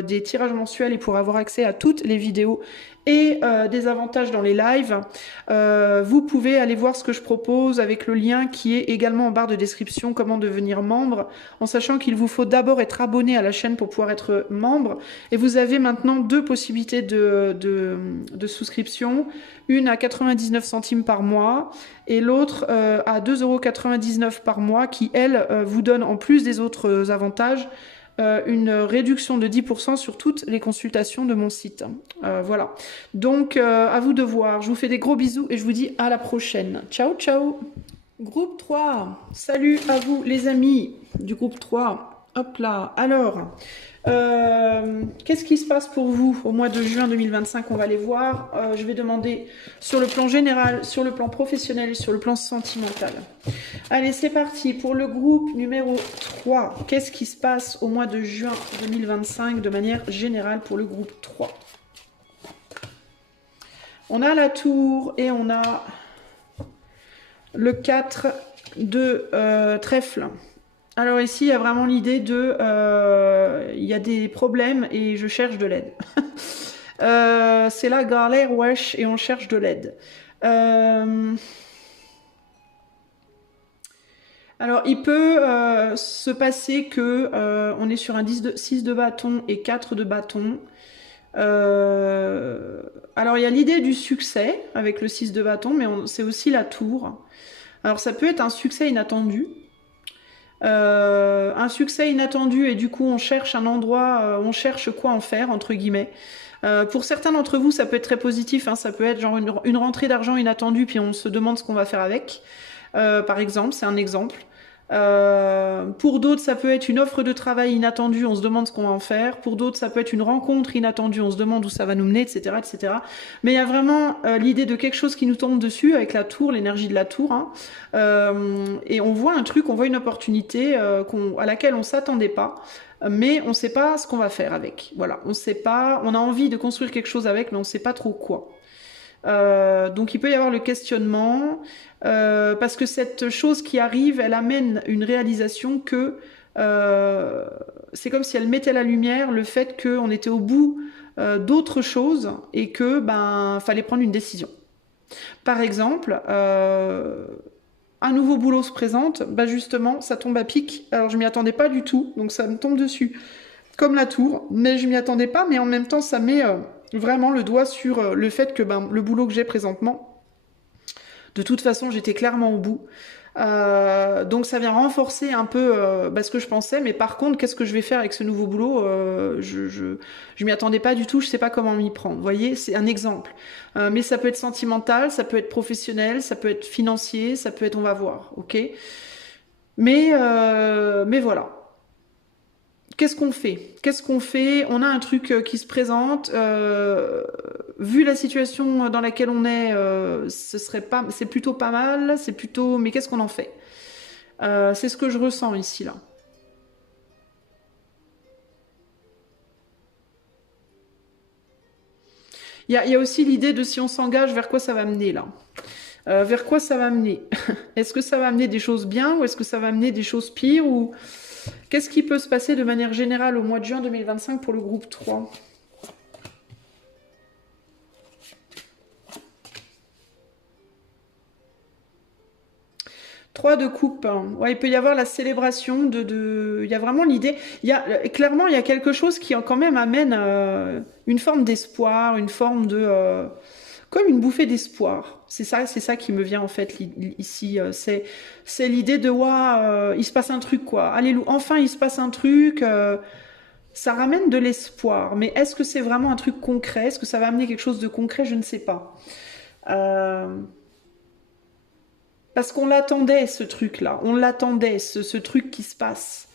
des tirages mensuels et pour avoir accès à toutes les vidéos et des avantages dans les lives, vous pouvez aller voir ce que je propose avec le lien qui est également en barre de description, comment devenir membre, en sachant qu'il vous faut d'abord être abonné à la chaîne pour pouvoir être membre. Et vous avez maintenant deux possibilités de souscription, une à 99 centimes par mois et l'autre à 2,99 € par mois qui, elle, vous donne en plus des autres avantages une réduction de 10% sur toutes les consultations de mon site. Voilà. Donc, à vous de voir. Je vous fais des gros bisous et je vous dis à la prochaine. Ciao, ciao. Groupe 3. Salut à vous, les amis du groupe 3. Hop là. Alors, qu'est-ce qui se passe pour vous au mois de juin 2025? On va aller voir. Je vais demander sur le plan général, sur le plan professionnel, sur le plan sentimental. Allez, c'est parti pour le groupe numéro 3. Qu'est-ce qui se passe au mois de juin 2025 de manière générale pour le groupe 3? On a la tour et on a le 4 de trèfle. Alors ici, il y a vraiment l'idée de... il y a des problèmes et je cherche de l'aide. C'est la galère, wesh, et on cherche de l'aide. Alors, il peut se passer que on est sur un 6 de bâton et 4 de bâton. Alors, il y a l'idée du succès avec le 6 de bâton, mais c'est aussi la tour. Alors, ça peut être un succès inattendu. Un succès inattendu et du coup on cherche un endroit, on cherche quoi en faire entre guillemets. Pour certains d'entre vous ça peut être très positif, hein, ça peut être genre une rentrée d'argent inattendue puis on se demande ce qu'on va faire avec, par exemple, c'est un exemple. Pour d'autres ça peut être une offre de travail inattendue, on se demande ce qu'on va en faire. Pour d'autres ça peut être une rencontre inattendue, on se demande où ça va nous mener, etc., etc. Mais il y a vraiment l'idée de quelque chose qui nous tombe dessus avec la tour, l'énergie de la tour, hein. Et on voit un truc, on voit une opportunité à laquelle on s'attendait pas, mais on ne sait pas ce qu'on va faire avec. Voilà, on sait pas, on a envie de construire quelque chose avec, mais on ne sait pas trop quoi. Donc il peut y avoir le questionnement parce que cette chose qui arrive, elle amène une réalisation que c'est comme si elle mettait la lumière le fait qu'on était au bout d'autres choses et que fallait prendre une décision. Par exemple, un nouveau boulot se présente, justement ça tombe à pic. Alors je m'y attendais pas du tout, donc ça me tombe dessus comme la tour, mais je m'y attendais pas, mais en même temps ça met vraiment le doigt sur le fait que le boulot que j'ai présentement, de toute façon j'étais clairement au bout. Donc ça vient renforcer un peu ce que je pensais, mais par contre, qu'est-ce que je vais faire avec ce nouveau boulot? Je m'y attendais pas du tout, je sais pas comment m'y prendre. Vous voyez, c'est un exemple. Mais ça peut être sentimental, ça peut être professionnel, ça peut être financier, ça peut être, on va voir, ok? Mais voilà. Qu'est-ce qu'on fait? Qu'est-ce qu'on fait? On a un truc qui se présente. Vu la situation dans laquelle on est, ce serait pas, c'est plutôt pas mal. C'est plutôt, mais qu'est-ce qu'on en fait? C'est ce que je ressens ici là. Il y a aussi l'idée de si on s'engage, vers quoi ça va mener là? Vers quoi ça va mener? Est-ce que ça va amener des choses bien ou est-ce que ça va amener des choses pires ou qu'est-ce qui peut se passer de manière générale au mois de juin 2025 pour le groupe 3? 3 de coupe. Ouais, il peut y avoir la célébration Il y a vraiment l'idée. Clairement, il y a quelque chose qui quand même amène une forme d'espoir, une forme de... comme une bouffée d'espoir. C'est ça qui me vient en fait ici. C'est l'idée de, waouh, il se passe un truc quoi. Alléluia, enfin il se passe un truc. Ça ramène de l'espoir. Mais est-ce que c'est vraiment un truc concret? Est-ce que ça va amener quelque chose de concret? Je ne sais pas. Euh, Parce qu'on l'attendait, ce truc-là. On l'attendait, ce truc qui se passe.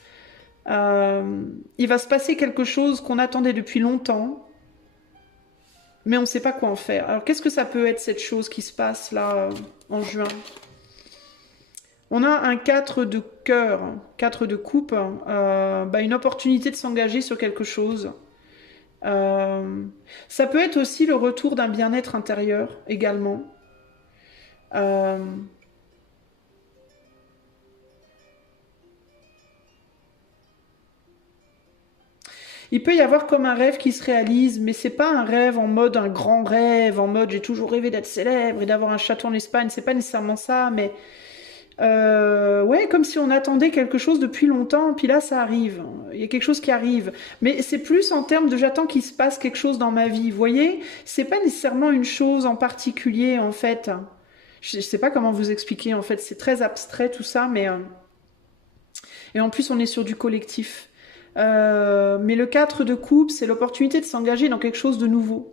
Il va se passer quelque chose qu'on attendait depuis longtemps, mais on ne sait pas quoi en faire. Alors, qu'est-ce que ça peut être, cette chose qui se passe, là, en juin? On a un 4 de cœur, 4 de coupe, une opportunité de s'engager sur quelque chose. Ça peut être aussi le retour d'un bien-être intérieur, également. Euh, Il peut y avoir comme un rêve qui se réalise, mais c'est pas un rêve en mode un grand rêve, en mode j'ai toujours rêvé d'être célèbre et d'avoir un château en Espagne. C'est pas nécessairement ça, mais ouais, comme si on attendait quelque chose depuis longtemps, puis là ça arrive. Il y a quelque chose qui arrive, mais c'est plus en termes de j'attends qu'il se passe quelque chose dans ma vie. Vous voyez, c'est pas nécessairement une chose en particulier en fait. Je sais pas comment vous expliquer en fait. C'est très abstrait tout ça, mais et en plus, on est sur du collectif. Mais le 4 de coupe, c'est l'opportunité de s'engager dans quelque chose de nouveau.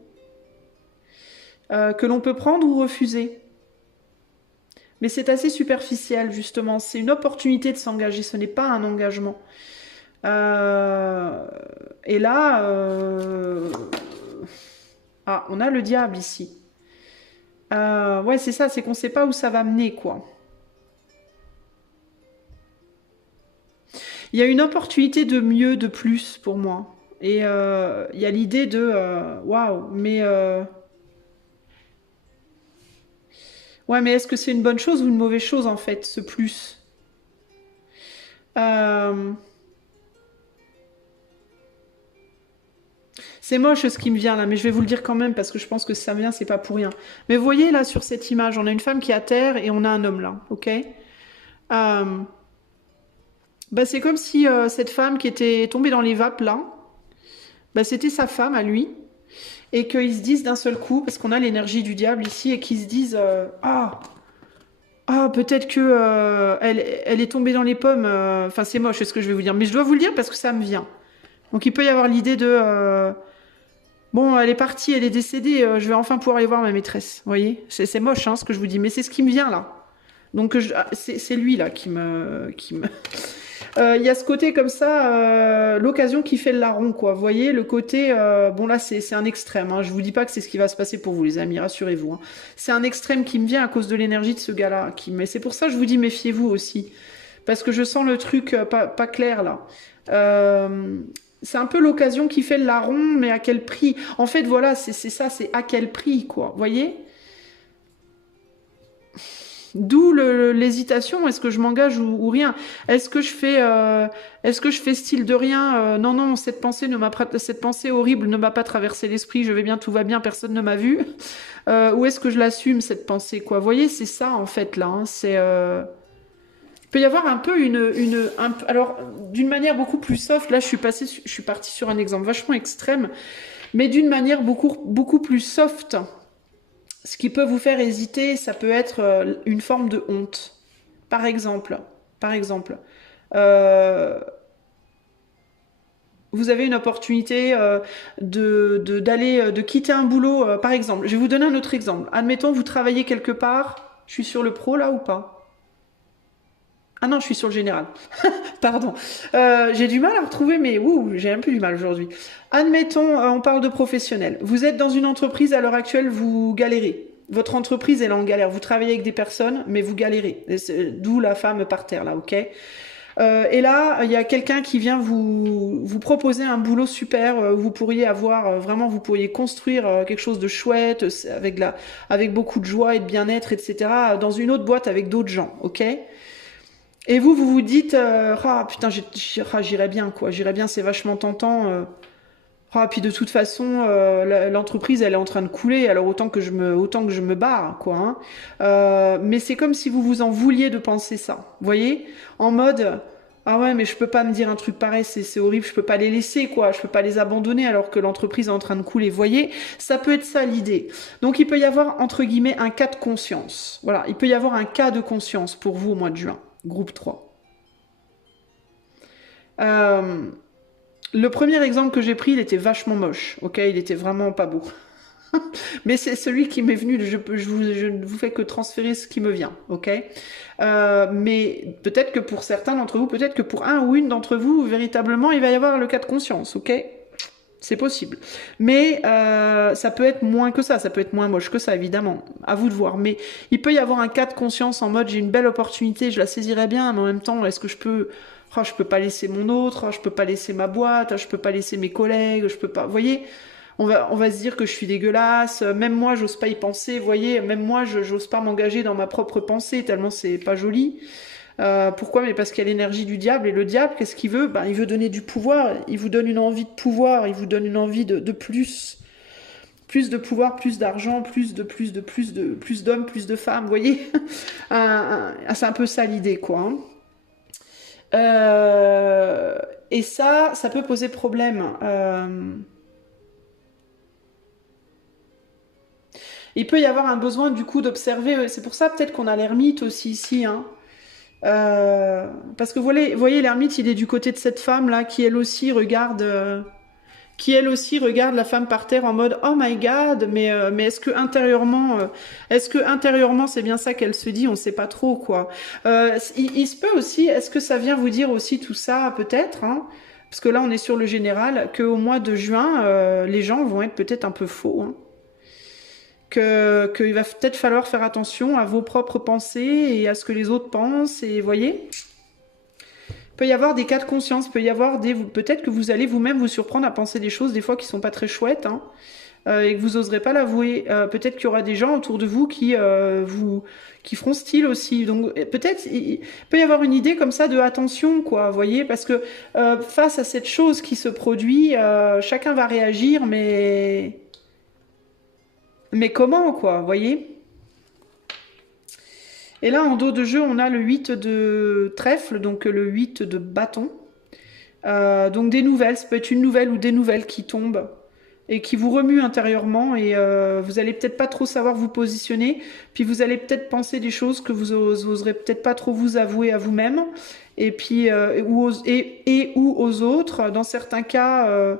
Que l'on peut prendre ou refuser. Mais c'est assez superficiel, justement. C'est une opportunité de s'engager, ce n'est pas un engagement. Euh, et là, on a le diable ici. Ouais, c'est ça, c'est qu'on ne sait pas où ça va mener, quoi. Il y a une opportunité de mieux, de plus pour moi. Et il y a l'idée de waouh, mais ouais, mais est-ce que c'est une bonne chose ou une mauvaise chose en fait, ce plus? Euh, c'est moche ce qui me vient là, mais je vais vous le dire quand même parce que je pense que si ça me vient, c'est pas pour rien. Mais vous voyez là sur cette image, on a une femme qui est à terre et on a un homme là, ok? C'est comme si cette femme qui était tombée dans les vapes là, c'était sa femme à lui. Et qu'ils se disent d'un seul coup, parce qu'on a l'énergie du diable ici, et qu'ils se disent peut-être que elle est tombée dans les pommes. Enfin, c'est moche, c'est ce que je vais vous dire, mais je dois vous le dire parce que ça me vient. Donc, il peut y avoir l'idée de bon, elle est partie, elle est décédée, je vais enfin pouvoir aller voir ma maîtresse. Vous voyez, c'est moche ce que je vous dis, mais c'est ce qui me vient là. Donc, c'est lui là qui me. Il y a ce côté comme ça, l'occasion qui fait le larron, quoi. Vous voyez, le côté, bon là c'est un extrême, hein. Je vous dis pas que c'est ce qui va se passer pour vous les amis, rassurez-vous, hein. C'est un extrême qui me vient à cause de l'énergie de ce gars-là. Mais c'est pour ça que je vous dis méfiez-vous aussi. Parce que je sens le truc pas clair là. C'est un peu l'occasion qui fait le larron, mais à quel prix? En fait, voilà, c'est ça, c'est à quel prix, quoi. Vous voyez? D'où l'hésitation, est-ce que je m'engage ou rien? Est-ce que je fais style de rien? Non, non, cette pensée horrible ne m'a pas traversé l'esprit, je vais bien, tout va bien, personne ne m'a vu. Ou est-ce que je l'assume, cette pensée, quoi? Vous voyez, c'est ça, en fait, là, hein, il peut y avoir un peu alors, d'une manière beaucoup plus soft, là, je suis partie sur un exemple vachement extrême, mais d'une manière beaucoup, beaucoup plus soft. Ce qui peut vous faire hésiter, ça peut être une forme de honte. par exemple, euh, vous avez une opportunité de quitter un boulot, par exemple. Je vais vous donner un autre exemple. Admettons, vous travaillez quelque part. Je suis sur le pro là ou pas? Ah non, je suis sur le général. Pardon. J'ai du mal à retrouver, mais j'ai un peu du mal aujourd'hui. Admettons, on parle de professionnel. Vous êtes dans une entreprise à l'heure actuelle, vous galérez. Votre entreprise, elle est en galère. Vous travaillez avec des personnes, mais vous galérez. D'où la femme par terre, là, ok? Et là, il y a quelqu'un qui vient vous proposer un boulot super. Vous pourriez avoir vraiment, vous pourriez construire quelque chose de chouette avec beaucoup de joie et de bien-être, etc. Dans une autre boîte avec d'autres gens, ok? Et vous vous dites, ah putain, j'irais bien quoi, j'irais bien, c'est vachement tentant. Ah, puis de toute façon, l'entreprise elle est en train de couler, alors autant que je me barre quoi. Hein. Mais c'est comme si vous vous en vouliez de penser ça, vous voyez, en mode ah ouais mais je peux pas me dire un truc pareil, c'est horrible, je peux pas les laisser quoi, je peux pas les abandonner alors que l'entreprise est en train de couler, vous voyez, ça peut être ça l'idée. Donc il peut y avoir entre guillemets un cas de conscience, voilà, il peut y avoir un cas de conscience pour vous au mois de juin, groupe 3. Euh, le premier exemple que j'ai pris, il était vachement moche, ok, il était vraiment pas beau. Mais c'est celui qui m'est venu, je ne vous fais que transférer ce qui me vient, ok. Mais peut-être que pour certains d'entre vous, peut-être que pour un ou une d'entre vous, véritablement, il va y avoir le cas de conscience, ok. C'est possible. Mais ça peut être moins que ça peut être moins moche que ça, évidemment. À vous de voir. Mais il peut y avoir un cas de conscience en mode j'ai une belle opportunité, je la saisirais bien, mais en même temps, est-ce que je peux... Oh, je peux pas laisser mon autre, je peux pas laisser ma boîte, je peux pas laisser mes collègues, je peux pas... Vous voyez, on va se dire que je suis dégueulasse, même moi, j'ose pas y penser, vous voyez, même moi, j'ose pas m'engager dans ma propre pensée, tellement c'est pas joli. Pourquoi? Mais parce qu'il y a l'énergie du diable, et le diable, qu'est-ce qu'il veut? Ben, il veut donner du pouvoir, il vous donne une envie de pouvoir, il vous donne une envie de plus. Plus de pouvoir, plus d'argent, plus d'hommes, plus de femmes, vous voyez? C'est un peu ça l'idée, quoi. Hein. Et ça peut poser problème. Il peut y avoir un besoin du coup d'observer. C'est pour ça peut-être qu'on a l'ermite aussi ici. Hein. Parce que vous voyez l'ermite, il est du côté de cette femme là qui elle aussi regarde la femme par terre en mode oh my god, mais est-ce que intérieurement c'est bien ça qu'elle se dit, on sait pas trop quoi. Il se peut aussi, est-ce que ça vient vous dire aussi tout ça peut-être, hein, parce que là on est sur le général, qu'au mois de juin les gens vont être peut-être un peu faux. Hein. Qu'il va peut-être falloir faire attention à vos propres pensées et à ce que les autres pensent, et voyez, il peut y avoir des cas de conscience, peut y avoir peut-être que vous allez vous-même vous surprendre à penser des choses des fois qui sont pas très chouettes, hein, et que vous oserez pas l'avouer. Peut-être qu'il y aura des gens autour de vous qui feront style aussi. Donc peut-être il peut y avoir une idée comme ça de attention, quoi, vous voyez, parce que face à cette chose qui se produit, chacun va réagir, mais comment, quoi, vous voyez? Et là, en dos de jeu, on a le 8 de trèfle, donc le 8 de bâton. Donc des nouvelles, ça peut être une nouvelle ou des nouvelles qui tombent et qui vous remuent intérieurement, et vous allez peut-être pas trop savoir vous positionner, puis vous allez peut-être penser des choses que vous oserez peut-être pas trop vous avouer à vous-même, et puis ou aux autres. Dans certains cas...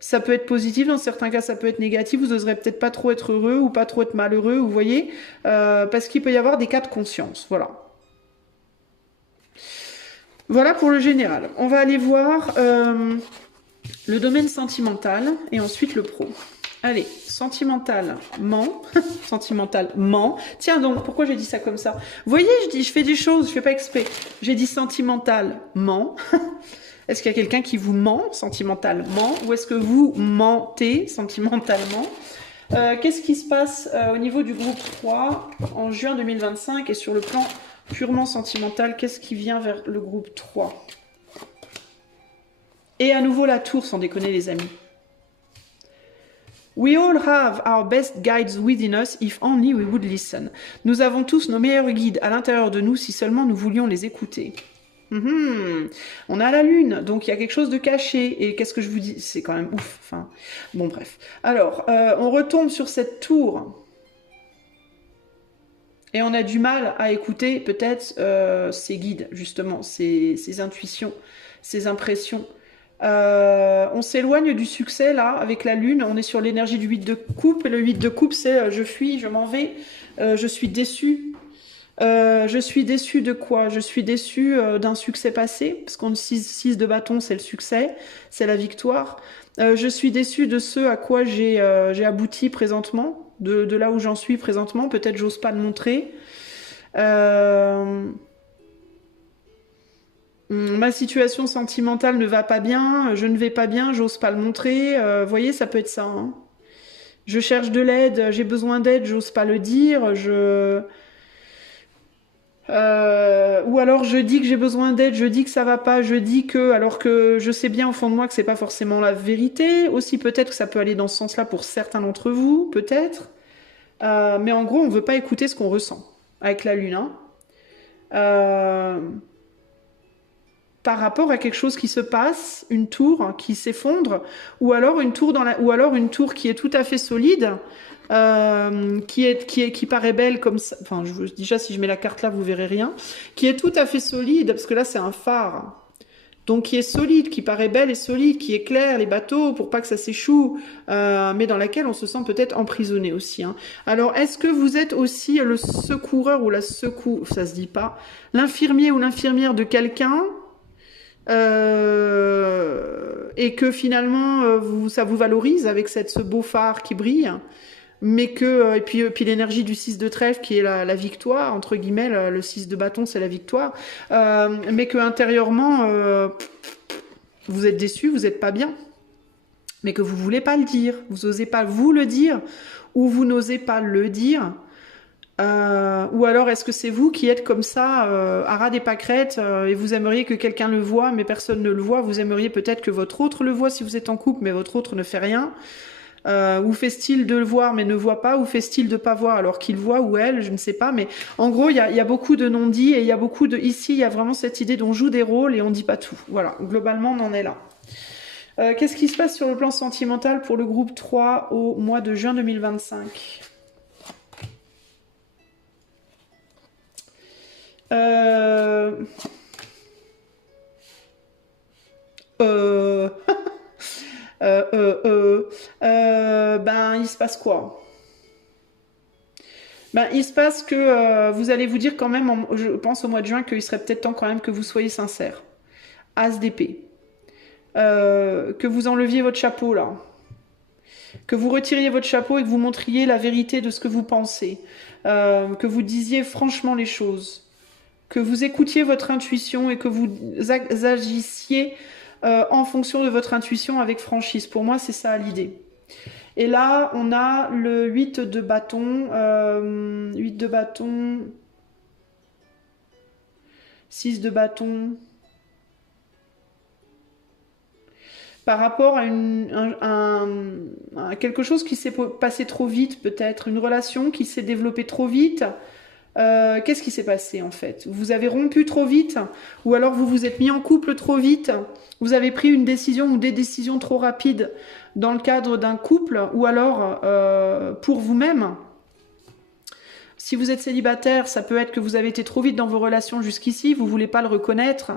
ça peut être positif, dans certains cas ça peut être négatif, vous oserez peut-être pas trop être heureux ou pas trop être malheureux, vous voyez, parce qu'il peut y avoir des cas de conscience, voilà. Voilà pour le général. On va aller voir le domaine sentimental et ensuite le pro. Allez, sentimentalement, sentimentalement. Tiens donc, pourquoi j'ai dit ça comme ça? Vous voyez, je fais des choses, je fais pas exprès. J'ai dit sentimentalement. Est-ce qu'il y a quelqu'un qui vous ment sentimentalement, ou est-ce que vous mentez sentimentalement? Qu'est-ce qui se passe au niveau du groupe 3 en juin 2025, et sur le plan purement sentimental, qu'est-ce qui vient vers le groupe 3? Et à nouveau la tour, sans déconner les amis. We all have our best guides within us if only we would listen. Nous avons tous nos meilleurs guides à l'intérieur de nous si seulement nous voulions les écouter. On a la lune, donc il y a quelque chose de caché. Et qu'est-ce que je vous dis? C'est quand même ouf. Enfin, bon, bref. Alors, on retombe sur cette tour. Et on a du mal à écouter peut-être ses guides, justement, ses intuitions, ses impressions. On s'éloigne du succès, là, avec la lune. On est sur l'énergie du 8 de coupe. Et le 8 de coupe, c'est je fuis, je m'en vais, je suis déçu. Je suis déçue de quoi? Je suis déçue d'un succès passé, parce qu'on 6 de bâton, c'est le succès, c'est la victoire. Je suis déçue de ce à quoi j'ai abouti présentement, de là où j'en suis présentement. Peut-être j'ose pas le montrer. Ma situation sentimentale ne va pas bien, je ne vais pas bien, j'ose pas le montrer. Vous voyez, ça peut être ça. Hein. Je cherche de l'aide, j'ai besoin d'aide, j'ose pas le dire. Ou alors je dis que j'ai besoin d'aide, je dis que ça va pas, je dis que, alors que je sais bien au fond de moi que c'est pas forcément la vérité. Aussi peut-être que ça peut aller dans ce sens-là pour certains d'entre vous, peut-être. Mais en gros, on veut pas écouter ce qu'on ressent avec la lune. Hein. Euh, Par rapport à quelque chose qui se passe, une tour qui s'effondre, ou alors une tour ou alors une tour qui est tout à fait solide, qui paraît belle comme ça. Enfin, déjà si je mets la carte là, vous verrez rien. Qui est tout à fait solide, parce que là c'est un phare. Donc qui est solide, qui paraît belle et solide, qui éclaire les bateaux pour pas que ça s'échoue, mais dans laquelle on se sent peut-être emprisonné aussi. Hein. Alors est-ce que vous êtes aussi le secoureur ou la ça se dit pas, l'infirmier ou l'infirmière de quelqu'un? Et que finalement ça vous valorise avec ce beau phare qui brille, mais que et puis l'énergie du 6 de trèfle qui est la victoire entre guillemets, le 6 de bâton c'est la victoire, mais que intérieurement vous êtes déçu, vous êtes pas bien, mais que vous voulez pas le dire, vous osez pas vous le dire, ou vous n'osez pas le dire. Ou alors est-ce que c'est vous qui êtes comme ça, à ras des pâquerettes, et vous aimeriez que quelqu'un le voie, mais personne ne le voit. Vous aimeriez peut-être que votre autre le voie si vous êtes en couple, mais votre autre ne fait rien. Ou fait-il de le voir mais ne voit pas, ou fait-il de pas voir alors qu'il voit, ou elle, je ne sais pas. Mais en gros, il y a beaucoup de non-dits, et il y a beaucoup de... Ici, il y a vraiment cette idée d'on joue des rôles et on dit pas tout. Voilà, globalement, on en est là. Qu'est-ce qui se passe sur le plan sentimental pour le groupe 3 au mois de juin 2025 ? Euh... Ben, il se passe quoi? Ben, il se passe que vous allez vous dire quand même, je pense au mois de juin, qu'il serait peut-être temps quand même que vous soyez sincère. As d'épée. Que vous enleviez votre chapeau là. Que vous retiriez votre chapeau et que vous montriez la vérité de ce que vous pensez. Que vous disiez franchement les choses. Que vous écoutiez votre intuition et que vous agissiez en fonction de votre intuition avec franchise. Pour moi, c'est ça l'idée. Et là, on a le 8 de bâton, 8 de bâton, 6 de bâton. Par rapport à quelque chose qui s'est passé trop vite, peut-être, une relation qui s'est développée trop vite. Qu'est-ce qui s'est passé en fait? Vous avez rompu trop vite, ou alors vous vous êtes mis en couple trop vite, vous avez pris une décision ou des décisions trop rapides dans le cadre d'un couple, ou alors pour vous-même. Si vous êtes célibataire, ça peut être que vous avez été trop vite dans vos relations jusqu'ici, vous voulez pas le reconnaître,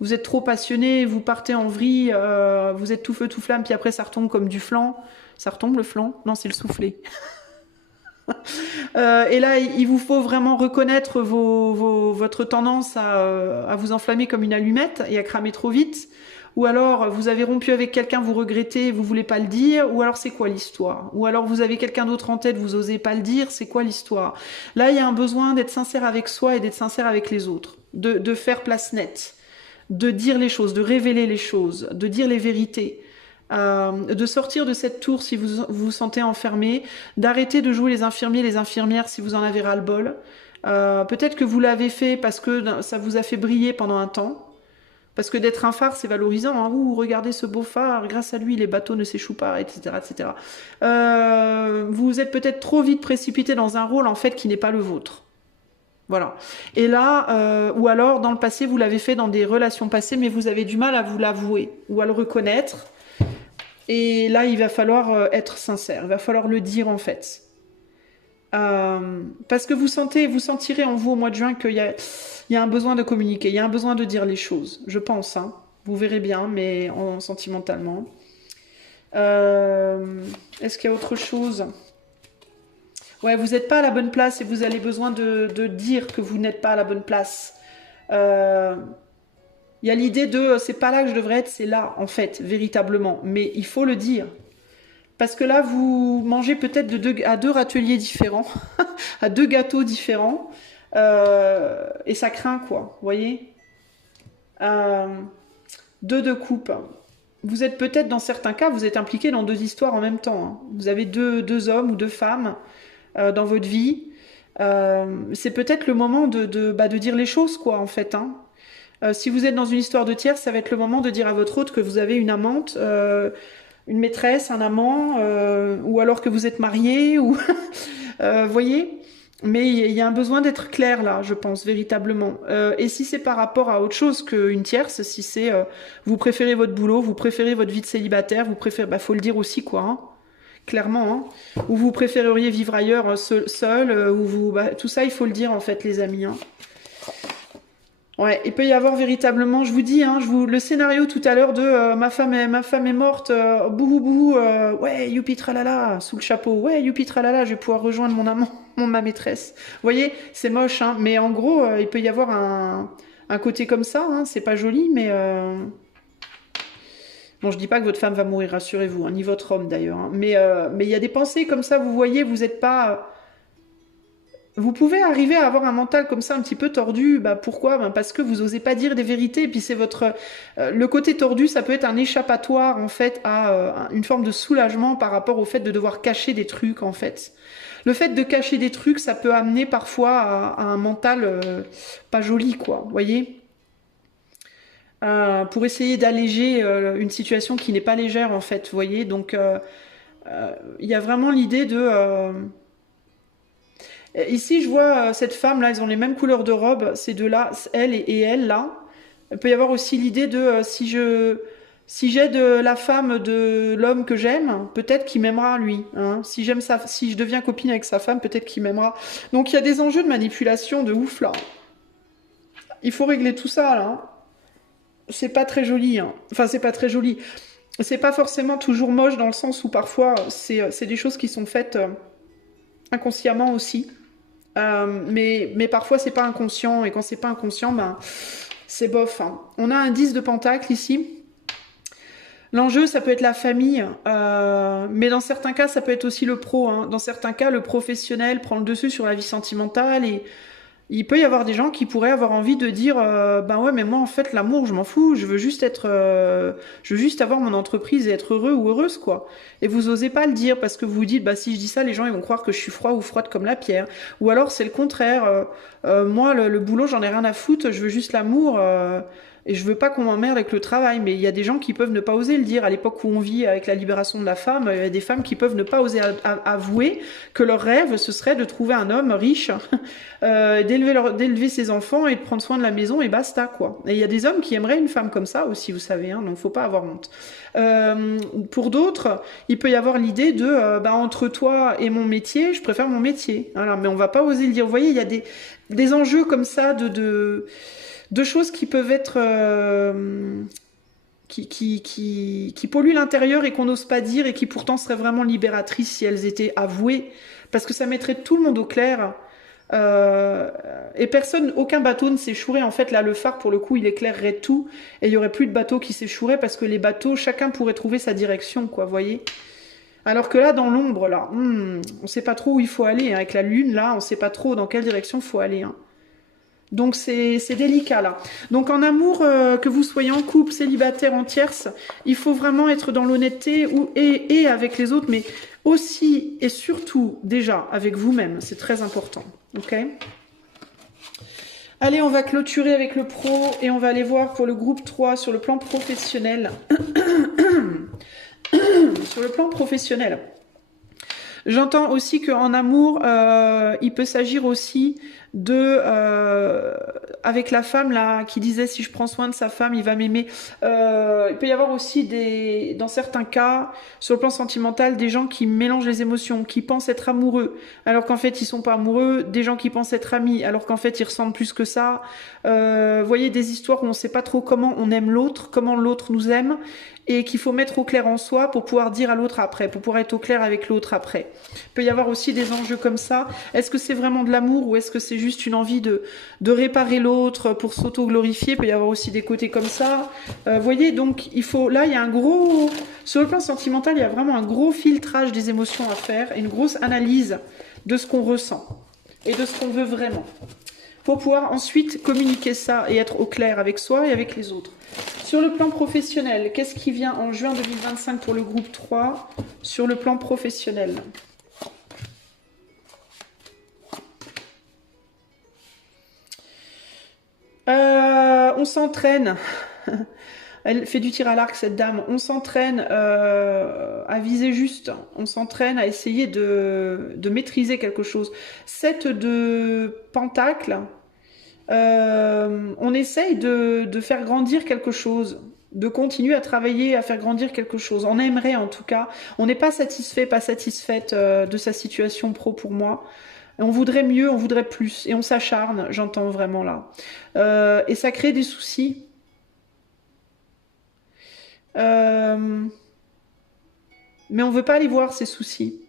vous êtes trop passionné, vous partez en vrille, vous êtes tout feu tout flamme, puis après ça retombe comme du flan. Ça retombe le flan? Non, c'est le soufflé. Et là, il vous faut vraiment reconnaître votre tendance à vous enflammer comme une allumette et à cramer trop vite. Ou alors, vous avez rompu avec quelqu'un, vous regrettez, vous voulez pas le dire. Ou alors, c'est quoi l'histoire? Ou alors, vous avez quelqu'un d'autre en tête, vous osez pas le dire, c'est quoi l'histoire? Là, il y a un besoin d'être sincère avec soi et d'être sincère avec les autres. De faire place nette. De dire les choses, de révéler les choses, de dire les vérités. De sortir de cette tour si vous vous sentez enfermé, d'arrêter de jouer les infirmiers, les infirmières si vous en avez ras-le-bol. Peut-être que vous l'avez fait parce que ça vous a fait briller pendant un temps. Parce que d'être un phare, c'est valorisant. Hein. Ouh, regardez ce beau phare, grâce à lui, les bateaux ne s'échouent pas, etc. etc. Vous êtes peut-être trop vite précipité dans un rôle en fait qui n'est pas le vôtre. Voilà. Et là, ou alors dans le passé, vous l'avez fait dans des relations passées, mais vous avez du mal à vous l'avouer ou à le reconnaître. Et là, il va falloir être sincère, il va falloir le dire en fait. Parce que vous sentirez en vous au mois de juin qu'il y a un besoin de communiquer, il y a un besoin de dire les choses, je pense. Hein. Vous verrez bien, mais sentimentalement. Est-ce qu'il y a autre chose? Ouais, vous n'êtes pas à la bonne place et vous avez besoin de dire que vous n'êtes pas à la bonne place. Il y a l'idée de c'est pas là que je devrais être, c'est là, en fait, véritablement. Mais il faut le dire. Parce que là, vous mangez peut-être à deux râteliers différents, à deux gâteaux différents. Et ça craint, quoi. Vous voyez deux de coupe. Vous êtes peut-être, dans certains cas, vous êtes impliqué dans deux histoires en même temps. Hein. Vous avez deux hommes ou deux femmes dans votre vie. C'est peut-être le moment de dire les choses, quoi, en fait. Hein. Si vous êtes dans une histoire de tierce, ça va être le moment de dire à votre hôte que vous avez une amante, une maîtresse, un amant, ou alors que vous êtes marié, ou voyez. Mais il y a un besoin d'être clair là, je pense, véritablement. Et si c'est par rapport à autre chose qu'une tierce, si c'est vous préférez votre boulot, vous préférez votre vie de célibataire, vous préférez, faut le dire aussi quoi, hein, clairement, hein, ou vous préféreriez vivre ailleurs seul, ou tout ça il faut le dire en fait les amis. Hein. Ouais, il peut y avoir véritablement, je vous dis, hein, le scénario tout à l'heure de ma femme est morte, bouhou bouhou, ouais, youpi tralala, sous le chapeau, ouais, youpi tralala, je vais pouvoir rejoindre mon amant, ma maîtresse. Vous voyez, c'est moche, hein, mais en gros, il peut y avoir un côté comme ça, hein, c'est pas joli, mais... Bon, je dis pas que votre femme va mourir, rassurez-vous, hein, ni votre homme d'ailleurs, hein, mais il y a des pensées comme ça, vous voyez, vous n'êtes pas... Vous pouvez arriver à avoir un mental comme ça un petit peu tordu, pourquoi parce que vous osez pas dire des vérités, et puis c'est votre... le côté tordu, ça peut être un échappatoire en fait à une forme de soulagement par rapport au fait de devoir cacher des trucs en fait. Le fait de cacher des trucs, ça peut amener parfois à un mental pas joli quoi, vous voyez pour essayer d'alléger une situation qui n'est pas légère en fait, vous voyez, donc il y a vraiment l'idée de... Ici, je vois cette femme, là, ils ont les mêmes couleurs de robe, ces deux-là, elle et elle, là. Il peut y avoir aussi l'idée de si j'aide la femme de l'homme que j'aime, peut-être qu'il m'aimera lui. Hein. Si je deviens copine avec sa femme, peut-être qu'il m'aimera. Donc il y a des enjeux de manipulation de ouf, là. Il faut régler tout ça, là. C'est pas très joli. Hein. Enfin, c'est pas très joli. C'est pas forcément toujours moche dans le sens où parfois, c'est des choses qui sont faites inconsciemment aussi. Mais parfois c'est pas inconscient, et quand c'est pas inconscient, c'est bof. Hein. On a un 10 de pentacle ici. L'enjeu, ça peut être la famille, mais dans certains cas, ça peut être aussi le pro. Hein. Dans certains cas, le professionnel prend le dessus sur la vie sentimentale, et il peut y avoir des gens qui pourraient avoir envie de dire ouais, mais moi en fait l'amour je m'en fous, je veux juste avoir mon entreprise et être heureux ou heureuse quoi. Et vous osez pas le dire parce que vous vous dites si je dis ça les gens ils vont croire que je suis froid ou froide comme la pierre. Ou alors c'est le contraire, moi le boulot j'en ai rien à foutre, je veux juste l'amour et je veux pas qu'on m'emmerde avec le travail. Mais il y a des gens qui peuvent ne pas oser le dire. À l'époque où on vit avec la libération de la femme, il y a des femmes qui peuvent ne pas oser avouer que leur rêve ce serait de trouver un homme riche, d'élever ses enfants et de prendre soin de la maison et basta quoi. Et il y a des hommes qui aimeraient une femme comme ça aussi, vous savez, hein, donc faut pas avoir honte. Pour d'autres, il peut y avoir l'idée de entre toi et mon métier, je préfère mon métier. Voilà, mais on va pas oser le dire. Vous voyez, il y a des enjeux comme ça de choses qui peuvent être qui polluent l'intérieur et qu'on n'ose pas dire et qui pourtant seraient vraiment libératrices si elles étaient avouées, parce que ça mettrait tout le monde au clair. Et aucun bateau ne s'échouerait. En fait, là, le phare, pour le coup, il éclairerait tout et il y aurait plus de bateaux qui s'échoueraient parce que les bateaux, chacun pourrait trouver sa direction, quoi, voyez. Alors que là, dans l'ombre, là, on sait pas trop où il faut aller. Hein. Avec la lune, là, on sait pas trop dans quelle direction il faut aller. Hein. Donc c'est délicat là. Donc en amour, que vous soyez en couple, célibataire, en tierce, il faut vraiment être dans l'honnêteté et avec les autres, mais aussi et surtout déjà avec vous-même. C'est très important. Ok ? Allez, on va clôturer avec le pro et on va aller voir pour le groupe 3 sur le plan professionnel. Sur le plan professionnel. J'entends aussi qu'en amour, il peut s'agir aussi avec la femme là qui disait si je prends soin de sa femme il va m'aimer. Il peut y avoir aussi dans certains cas sur le plan sentimental des gens qui mélangent les émotions, qui pensent être amoureux alors qu'en fait ils sont pas amoureux, des gens qui pensent être amis alors qu'en fait ils ressentent plus que ça. Voyez des histoires où on sait pas trop comment on aime l'autre, comment l'autre nous aime, et qu'il faut mettre au clair en soi pour pouvoir dire à l'autre après, pour pouvoir être au clair avec l'autre après. Il peut y avoir aussi des enjeux comme ça. Est-ce que c'est vraiment de l'amour ou est-ce que c'est juste une envie de réparer l'autre pour s'auto-glorifier? Il peut y avoir aussi des côtés comme ça. Voyez, donc là il y a un gros, sur le plan sentimental, il y a vraiment un gros filtrage des émotions à faire, une grosse analyse de ce qu'on ressent et de ce qu'on veut vraiment, pour pouvoir ensuite communiquer ça et être au clair avec soi et avec les autres. Sur le plan professionnel, qu'est-ce qui vient en juin 2025 pour le groupe 3 sur le plan professionnel? On s'entraîne. Elle fait du tir à l'arc, cette dame. On s'entraîne à viser juste. On s'entraîne à essayer de maîtriser quelque chose. 7 de pentacles. On essaye de faire grandir quelque chose, de continuer à travailler, à faire grandir quelque chose. On aimerait en tout cas. On n'est pas satisfait, pas satisfaite de sa situation pro pour moi. On voudrait mieux, on voudrait plus. Et on s'acharne, j'entends vraiment là. Et ça crée des soucis. Mais on veut pas aller voir ces soucis.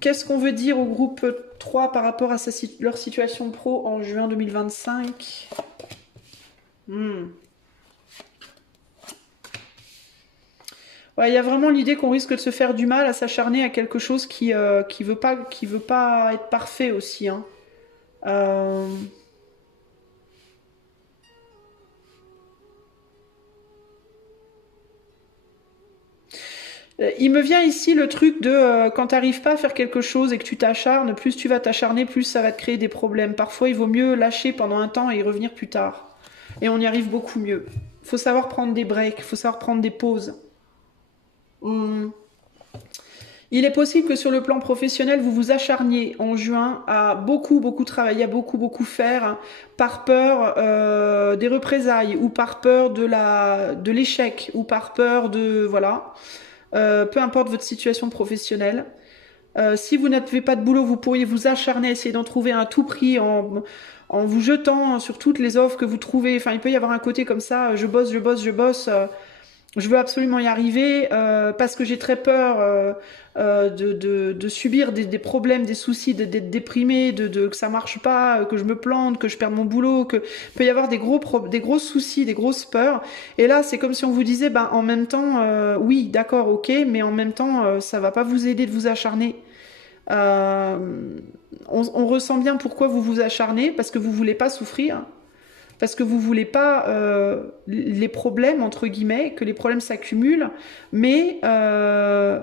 Qu'est-ce qu'on veut dire au groupe 3 par rapport à leur situation pro en juin 2025? Ouais, il y a vraiment l'idée qu'on risque de se faire du mal à s'acharner à quelque chose qui veut pas être parfait aussi. Hein. Il me vient ici le truc de quand tu n'arrives pas à faire quelque chose et que tu t'acharnes, plus tu vas t'acharner, plus ça va te créer des problèmes. Parfois, il vaut mieux lâcher pendant un temps et y revenir plus tard. Et on y arrive beaucoup mieux. Il faut savoir prendre des breaks, il faut savoir prendre des pauses. Il est possible que sur le plan professionnel, vous vous acharniez en juin à beaucoup travailler, à beaucoup faire, hein, par peur des représailles, ou par peur de l'échec, ou par peur de... Voilà. Peu importe votre situation professionnelle. Si vous n'avez pas de boulot, vous pourriez vous acharner à essayer d'en trouver un à tout prix en vous jetant sur toutes les offres que vous trouvez. Enfin, il peut y avoir un côté comme ça, je bosse, je veux absolument y arriver parce que j'ai très peur de subir des problèmes, des soucis, d'être déprimé, que ça marche pas, que je me plante, que je perds mon boulot, que peut y avoir des gros soucis, des grosses peurs. Et là, c'est comme si on vous disait, ben en même temps, oui, d'accord, ok, mais en même temps, ça va pas vous aider de vous acharner. On ressent bien pourquoi vous vous acharnez, parce que vous voulez pas souffrir. Parce que vous voulez pas les problèmes, entre guillemets, que les problèmes s'accumulent, mais en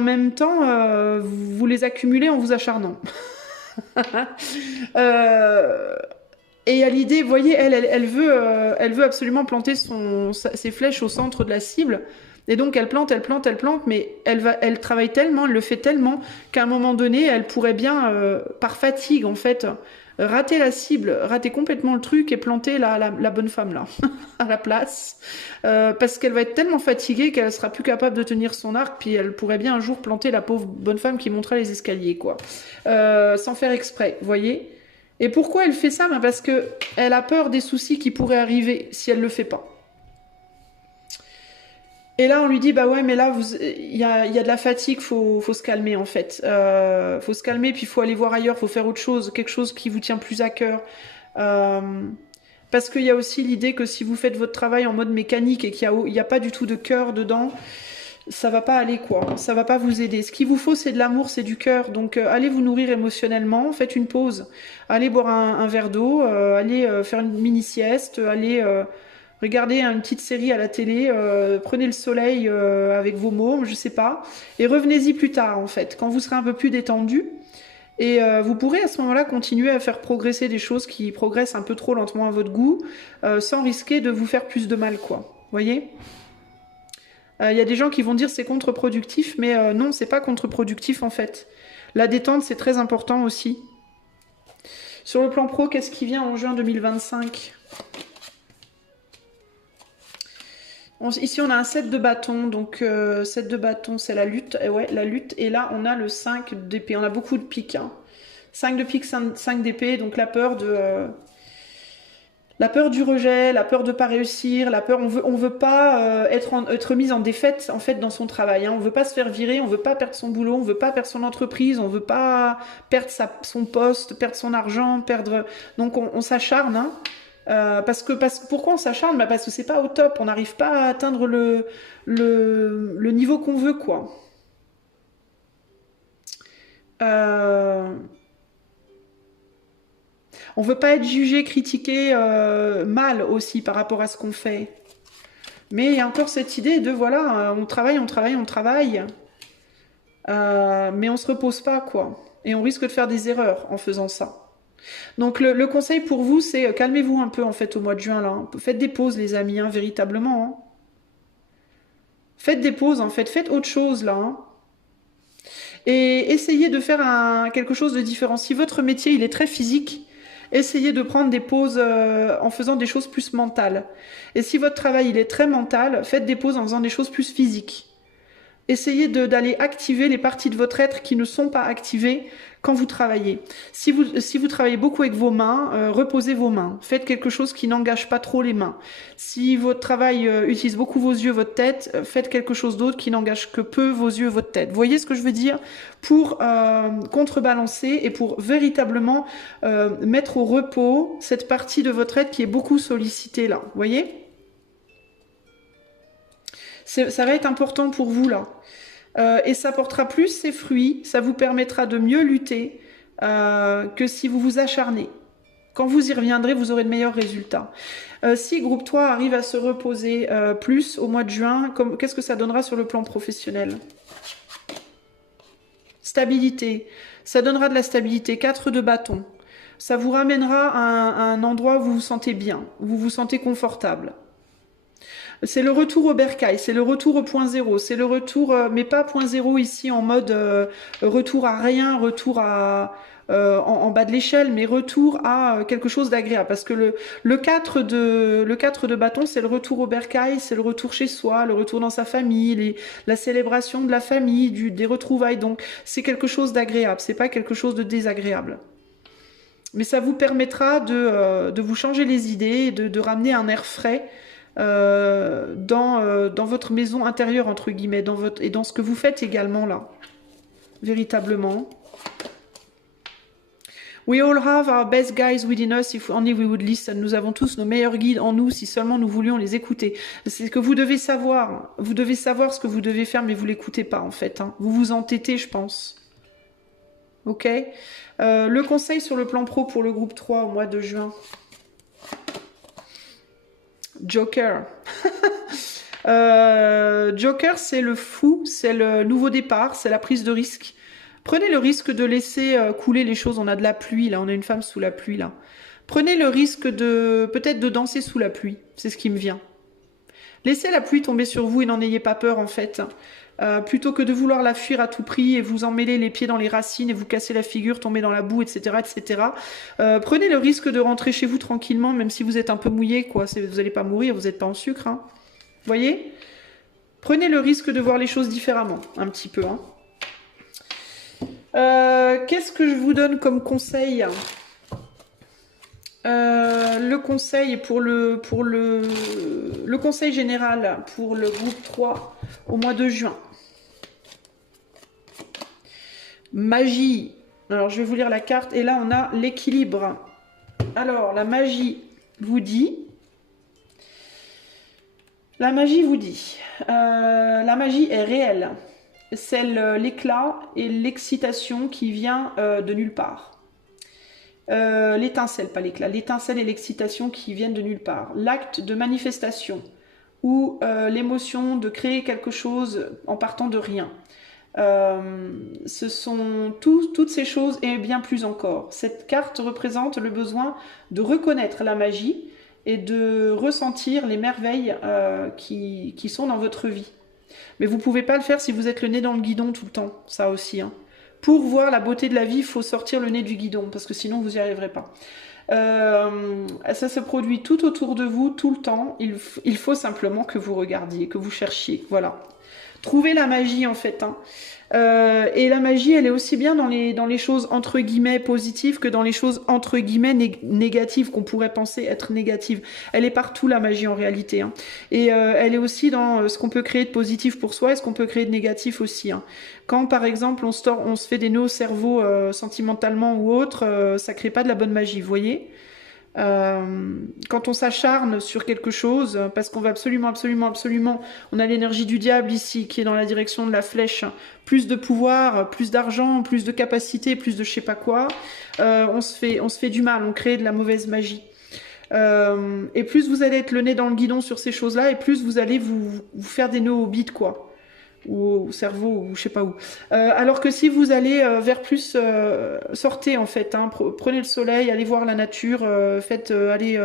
même temps, vous les accumulez en vous acharnant. Et à l'idée, vous voyez, elle veut absolument planter ses flèches au centre de la cible. Et donc elle plante, mais elle travaille tellement, elle le fait tellement qu'à un moment donné, elle pourrait bien, par fatigue en fait, rater la cible, rater complètement le truc et planter la bonne femme là, à la place. Parce qu'elle va être tellement fatiguée qu'elle sera plus capable de tenir son arc, puis elle pourrait bien un jour planter la pauvre bonne femme qui monterait les escaliers, quoi. Sans faire exprès, vous voyez. Et pourquoi elle fait ça? Ben parce que elle a peur des soucis qui pourraient arriver si elle le fait pas. Et là, on lui dit, bah ouais, mais là, il y a de la fatigue, faut se calmer, en fait. Faut se calmer, puis il faut aller voir ailleurs, faut faire autre chose, quelque chose qui vous tient plus à cœur. Parce qu'il y a aussi l'idée que si vous faites votre travail en mode mécanique et qu'il y a pas du tout de cœur dedans, ça va pas aller, quoi. Ça va pas vous aider. Ce qu'il vous faut, c'est de l'amour, c'est du cœur. Donc, allez vous nourrir émotionnellement, faites une pause. Allez boire un verre d'eau, allez faire une mini-sieste, allez... regardez une petite série à la télé, prenez le soleil avec vos mômes, je sais pas, et revenez-y plus tard en fait, quand vous serez un peu plus détendu. Et vous pourrez à ce moment-là continuer à faire progresser des choses qui progressent un peu trop lentement à votre goût, sans risquer de vous faire plus de mal, quoi. Voyez ? Il y a des gens qui vont dire c'est contre-productif, mais non, c'est pas contre-productif en fait. La détente, c'est très important aussi. Sur le plan pro, qu'est-ce qui vient en juin 2025? Ici, on a un 7 de bâton. Donc, 7 de bâton, c'est la lutte. Et ouais, la lutte. Et là, on a le 5 d'épée. On a beaucoup de piques. Hein. 5 de pique, 5 d'épée. Donc, la peur du rejet, la peur de pas réussir, la peur, on veut pas être mis en défaite en fait dans son travail. Hein. On veut pas se faire virer, on veut pas perdre son boulot, on veut pas perdre son entreprise, on veut pas perdre son poste, perdre son argent, perdre. Donc on s'acharne. Hein. Pourquoi on s'acharne? Parce que c'est pas au top, on n'arrive pas à atteindre le niveau qu'on veut quoi. On veut pas être jugé, critiqué mal aussi par rapport à ce qu'on fait. Mais il y a encore cette idée de voilà, on travaille, mais on se repose pas quoi. Et on risque de faire des erreurs en faisant ça. Donc le conseil pour vous, c'est calmez-vous un peu en fait au mois de juin là. Faites des pauses les amis, hein, véritablement. Hein. Faites des pauses en fait, faites autre chose là. Hein. Et essayez de faire quelque chose de différent. Si votre métier il est très physique, essayez de prendre des pauses en faisant des choses plus mentales. Et si votre travail il est très mental, faites des pauses en faisant des choses plus physiques. Essayez d'aller activer les parties de votre être qui ne sont pas activées quand vous travaillez. Si vous travaillez beaucoup avec vos mains, reposez vos mains. Faites quelque chose qui n'engage pas trop les mains. Si votre travail utilise beaucoup vos yeux, votre tête, faites quelque chose d'autre qui n'engage que peu vos yeux, votre tête. Vous voyez ce que je veux dire? Pour contrebalancer et pour véritablement mettre au repos cette partie de votre être qui est beaucoup sollicitée là. Vous voyez? Ça va être important pour vous là. Et ça portera plus ses fruits, ça vous permettra de mieux lutter que si vous vous acharnez. Quand vous y reviendrez, vous aurez de meilleurs résultats. Si groupe 3 arrive à se reposer plus au mois de juin, qu'est-ce que ça donnera sur le plan professionnel? Stabilité. Ça donnera de la stabilité. 4 de bâton. Ça vous ramènera à un endroit où vous vous sentez bien, où vous vous sentez confortable. C'est le retour au bercail, c'est le retour au point zéro, c'est le retour, mais pas point zéro ici en mode retour à rien, retour en bas de l'échelle, mais retour à quelque chose d'agréable. Parce que le 4 de bâton, c'est le retour au bercail, c'est le retour chez soi, le retour dans sa famille, la célébration de la famille, des retrouvailles. Donc c'est quelque chose d'agréable, c'est pas quelque chose de désagréable. Mais ça vous permettra de vous changer les idées, de ramener un air frais dans votre maison intérieure, entre guillemets, et dans ce que vous faites également là, véritablement. We all have our best guides within us if only we would listen. Nous avons tous nos meilleurs guides en nous si seulement nous voulions les écouter. C'est ce que vous devez savoir. Vous devez savoir ce que vous devez faire, mais vous l'écoutez pas en fait. Hein. Vous vous entêtez, je pense. Ok. Le conseil sur le plan pro pour le groupe 3 au mois de juin. Joker. Joker, c'est le fou, c'est le nouveau départ, c'est la prise de risque. Prenez le risque de laisser couler les choses. On a de la pluie, là, on a une femme sous la pluie, là. Prenez le risque peut-être de danser sous la pluie, c'est ce qui me vient. Laissez la pluie tomber sur vous et n'en ayez pas peur, en fait. Plutôt que de vouloir la fuir à tout prix et vous emmêler les pieds dans les racines et vous casser la figure, tomber dans la boue, etc. etc. Prenez le risque de rentrer chez vous tranquillement, même si vous êtes un peu mouillé, quoi. Vous n'allez pas mourir, vous n'êtes pas en sucre. Hein. Vous voyez? Prenez le risque de voir les choses différemment, un petit peu. Hein. Qu'est-ce que je vous donne comme conseil? Le conseil le conseil général pour le groupe 3 au mois de juin. Magie. Alors, je vais vous lire la carte. Et là, on a l'équilibre. Alors, la magie vous dit... La magie vous dit... la magie est réelle. C'est l'éclat et l'excitation qui vient de nulle part. L'étincelle, pas l'éclat. L'étincelle et l'excitation qui viennent de nulle part. L'acte de manifestation ou l'émotion de créer quelque chose en partant de rien. Ce sont toutes ces choses et bien plus encore. Cette carte représente le besoin de reconnaître la magie et de ressentir les merveilles qui sont dans votre vie. Mais vous pouvez pas le faire si vous êtes le nez dans le guidon tout le temps, ça aussi. Hein. Pour voir la beauté de la vie, il faut sortir le nez du guidon, parce que sinon vous n'y arriverez pas. Ça se produit tout autour de vous, tout le temps. Il faut simplement que vous regardiez, que vous cherchiez. Voilà. Trouvez la magie en fait. Hein. Et la magie, elle est aussi bien dans les choses entre guillemets positives que dans les choses entre guillemets négatives qu'on pourrait penser être négatives. Elle est partout la magie en réalité. Hein. Et elle est aussi dans ce qu'on peut créer de positif pour soi et ce qu'on peut créer de négatif aussi. Hein. Quand par exemple on se fait des nœuds au cerveau sentimentalement ou autre, ça crée pas de la bonne magie, vous voyez. Quand on s'acharne sur quelque chose, parce qu'on va absolument, on a l'énergie du diable ici qui est dans la direction de la flèche, plus de pouvoir, plus d'argent, plus de capacité, plus de je sais pas quoi, on se fait du mal, on crée de la mauvaise magie. Et plus vous allez être le nez dans le guidon sur ces choses-là, et plus vous allez vous faire des nœuds au bide, quoi. Ou au cerveau, ou je sais pas où. Alors que si vous allez vers plus, sortez en fait, hein, prenez le soleil, allez voir la nature, allez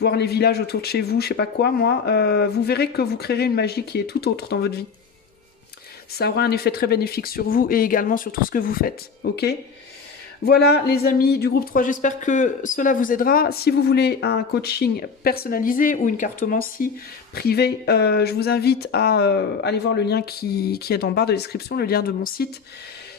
voir les villages autour de chez vous, je sais pas quoi, moi, vous verrez que vous créerez une magie qui est tout autre dans votre vie. Ça aura un effet très bénéfique sur vous et également sur tout ce que vous faites, ok ? Voilà les amis du groupe 3, j'espère que cela vous aidera. Si vous voulez un coaching personnalisé ou une cartomancie privée, je vous invite à aller voir le lien qui est en barre de description, le lien de mon site.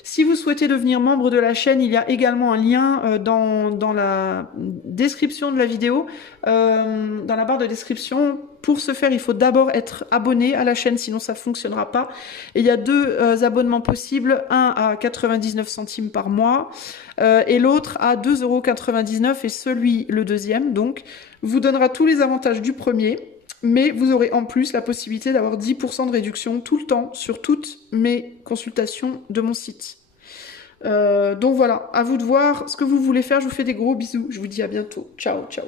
Si vous souhaitez devenir membre de la chaîne, il y a également un lien dans la description de la vidéo, dans la barre de description. Pour ce faire, il faut d'abord être abonné à la chaîne, sinon ça ne fonctionnera pas. Et il y a deux abonnements possibles, un à 99 centimes par mois et l'autre à 2,99 € et celui, le deuxième, donc, vous donnera tous les avantages du premier. Mais vous aurez en plus la possibilité d'avoir 10% de réduction tout le temps sur toutes mes consultations de mon site. Donc voilà, à vous de voir ce que vous voulez faire. Je vous fais des gros bisous. Je vous dis à bientôt. Ciao, ciao.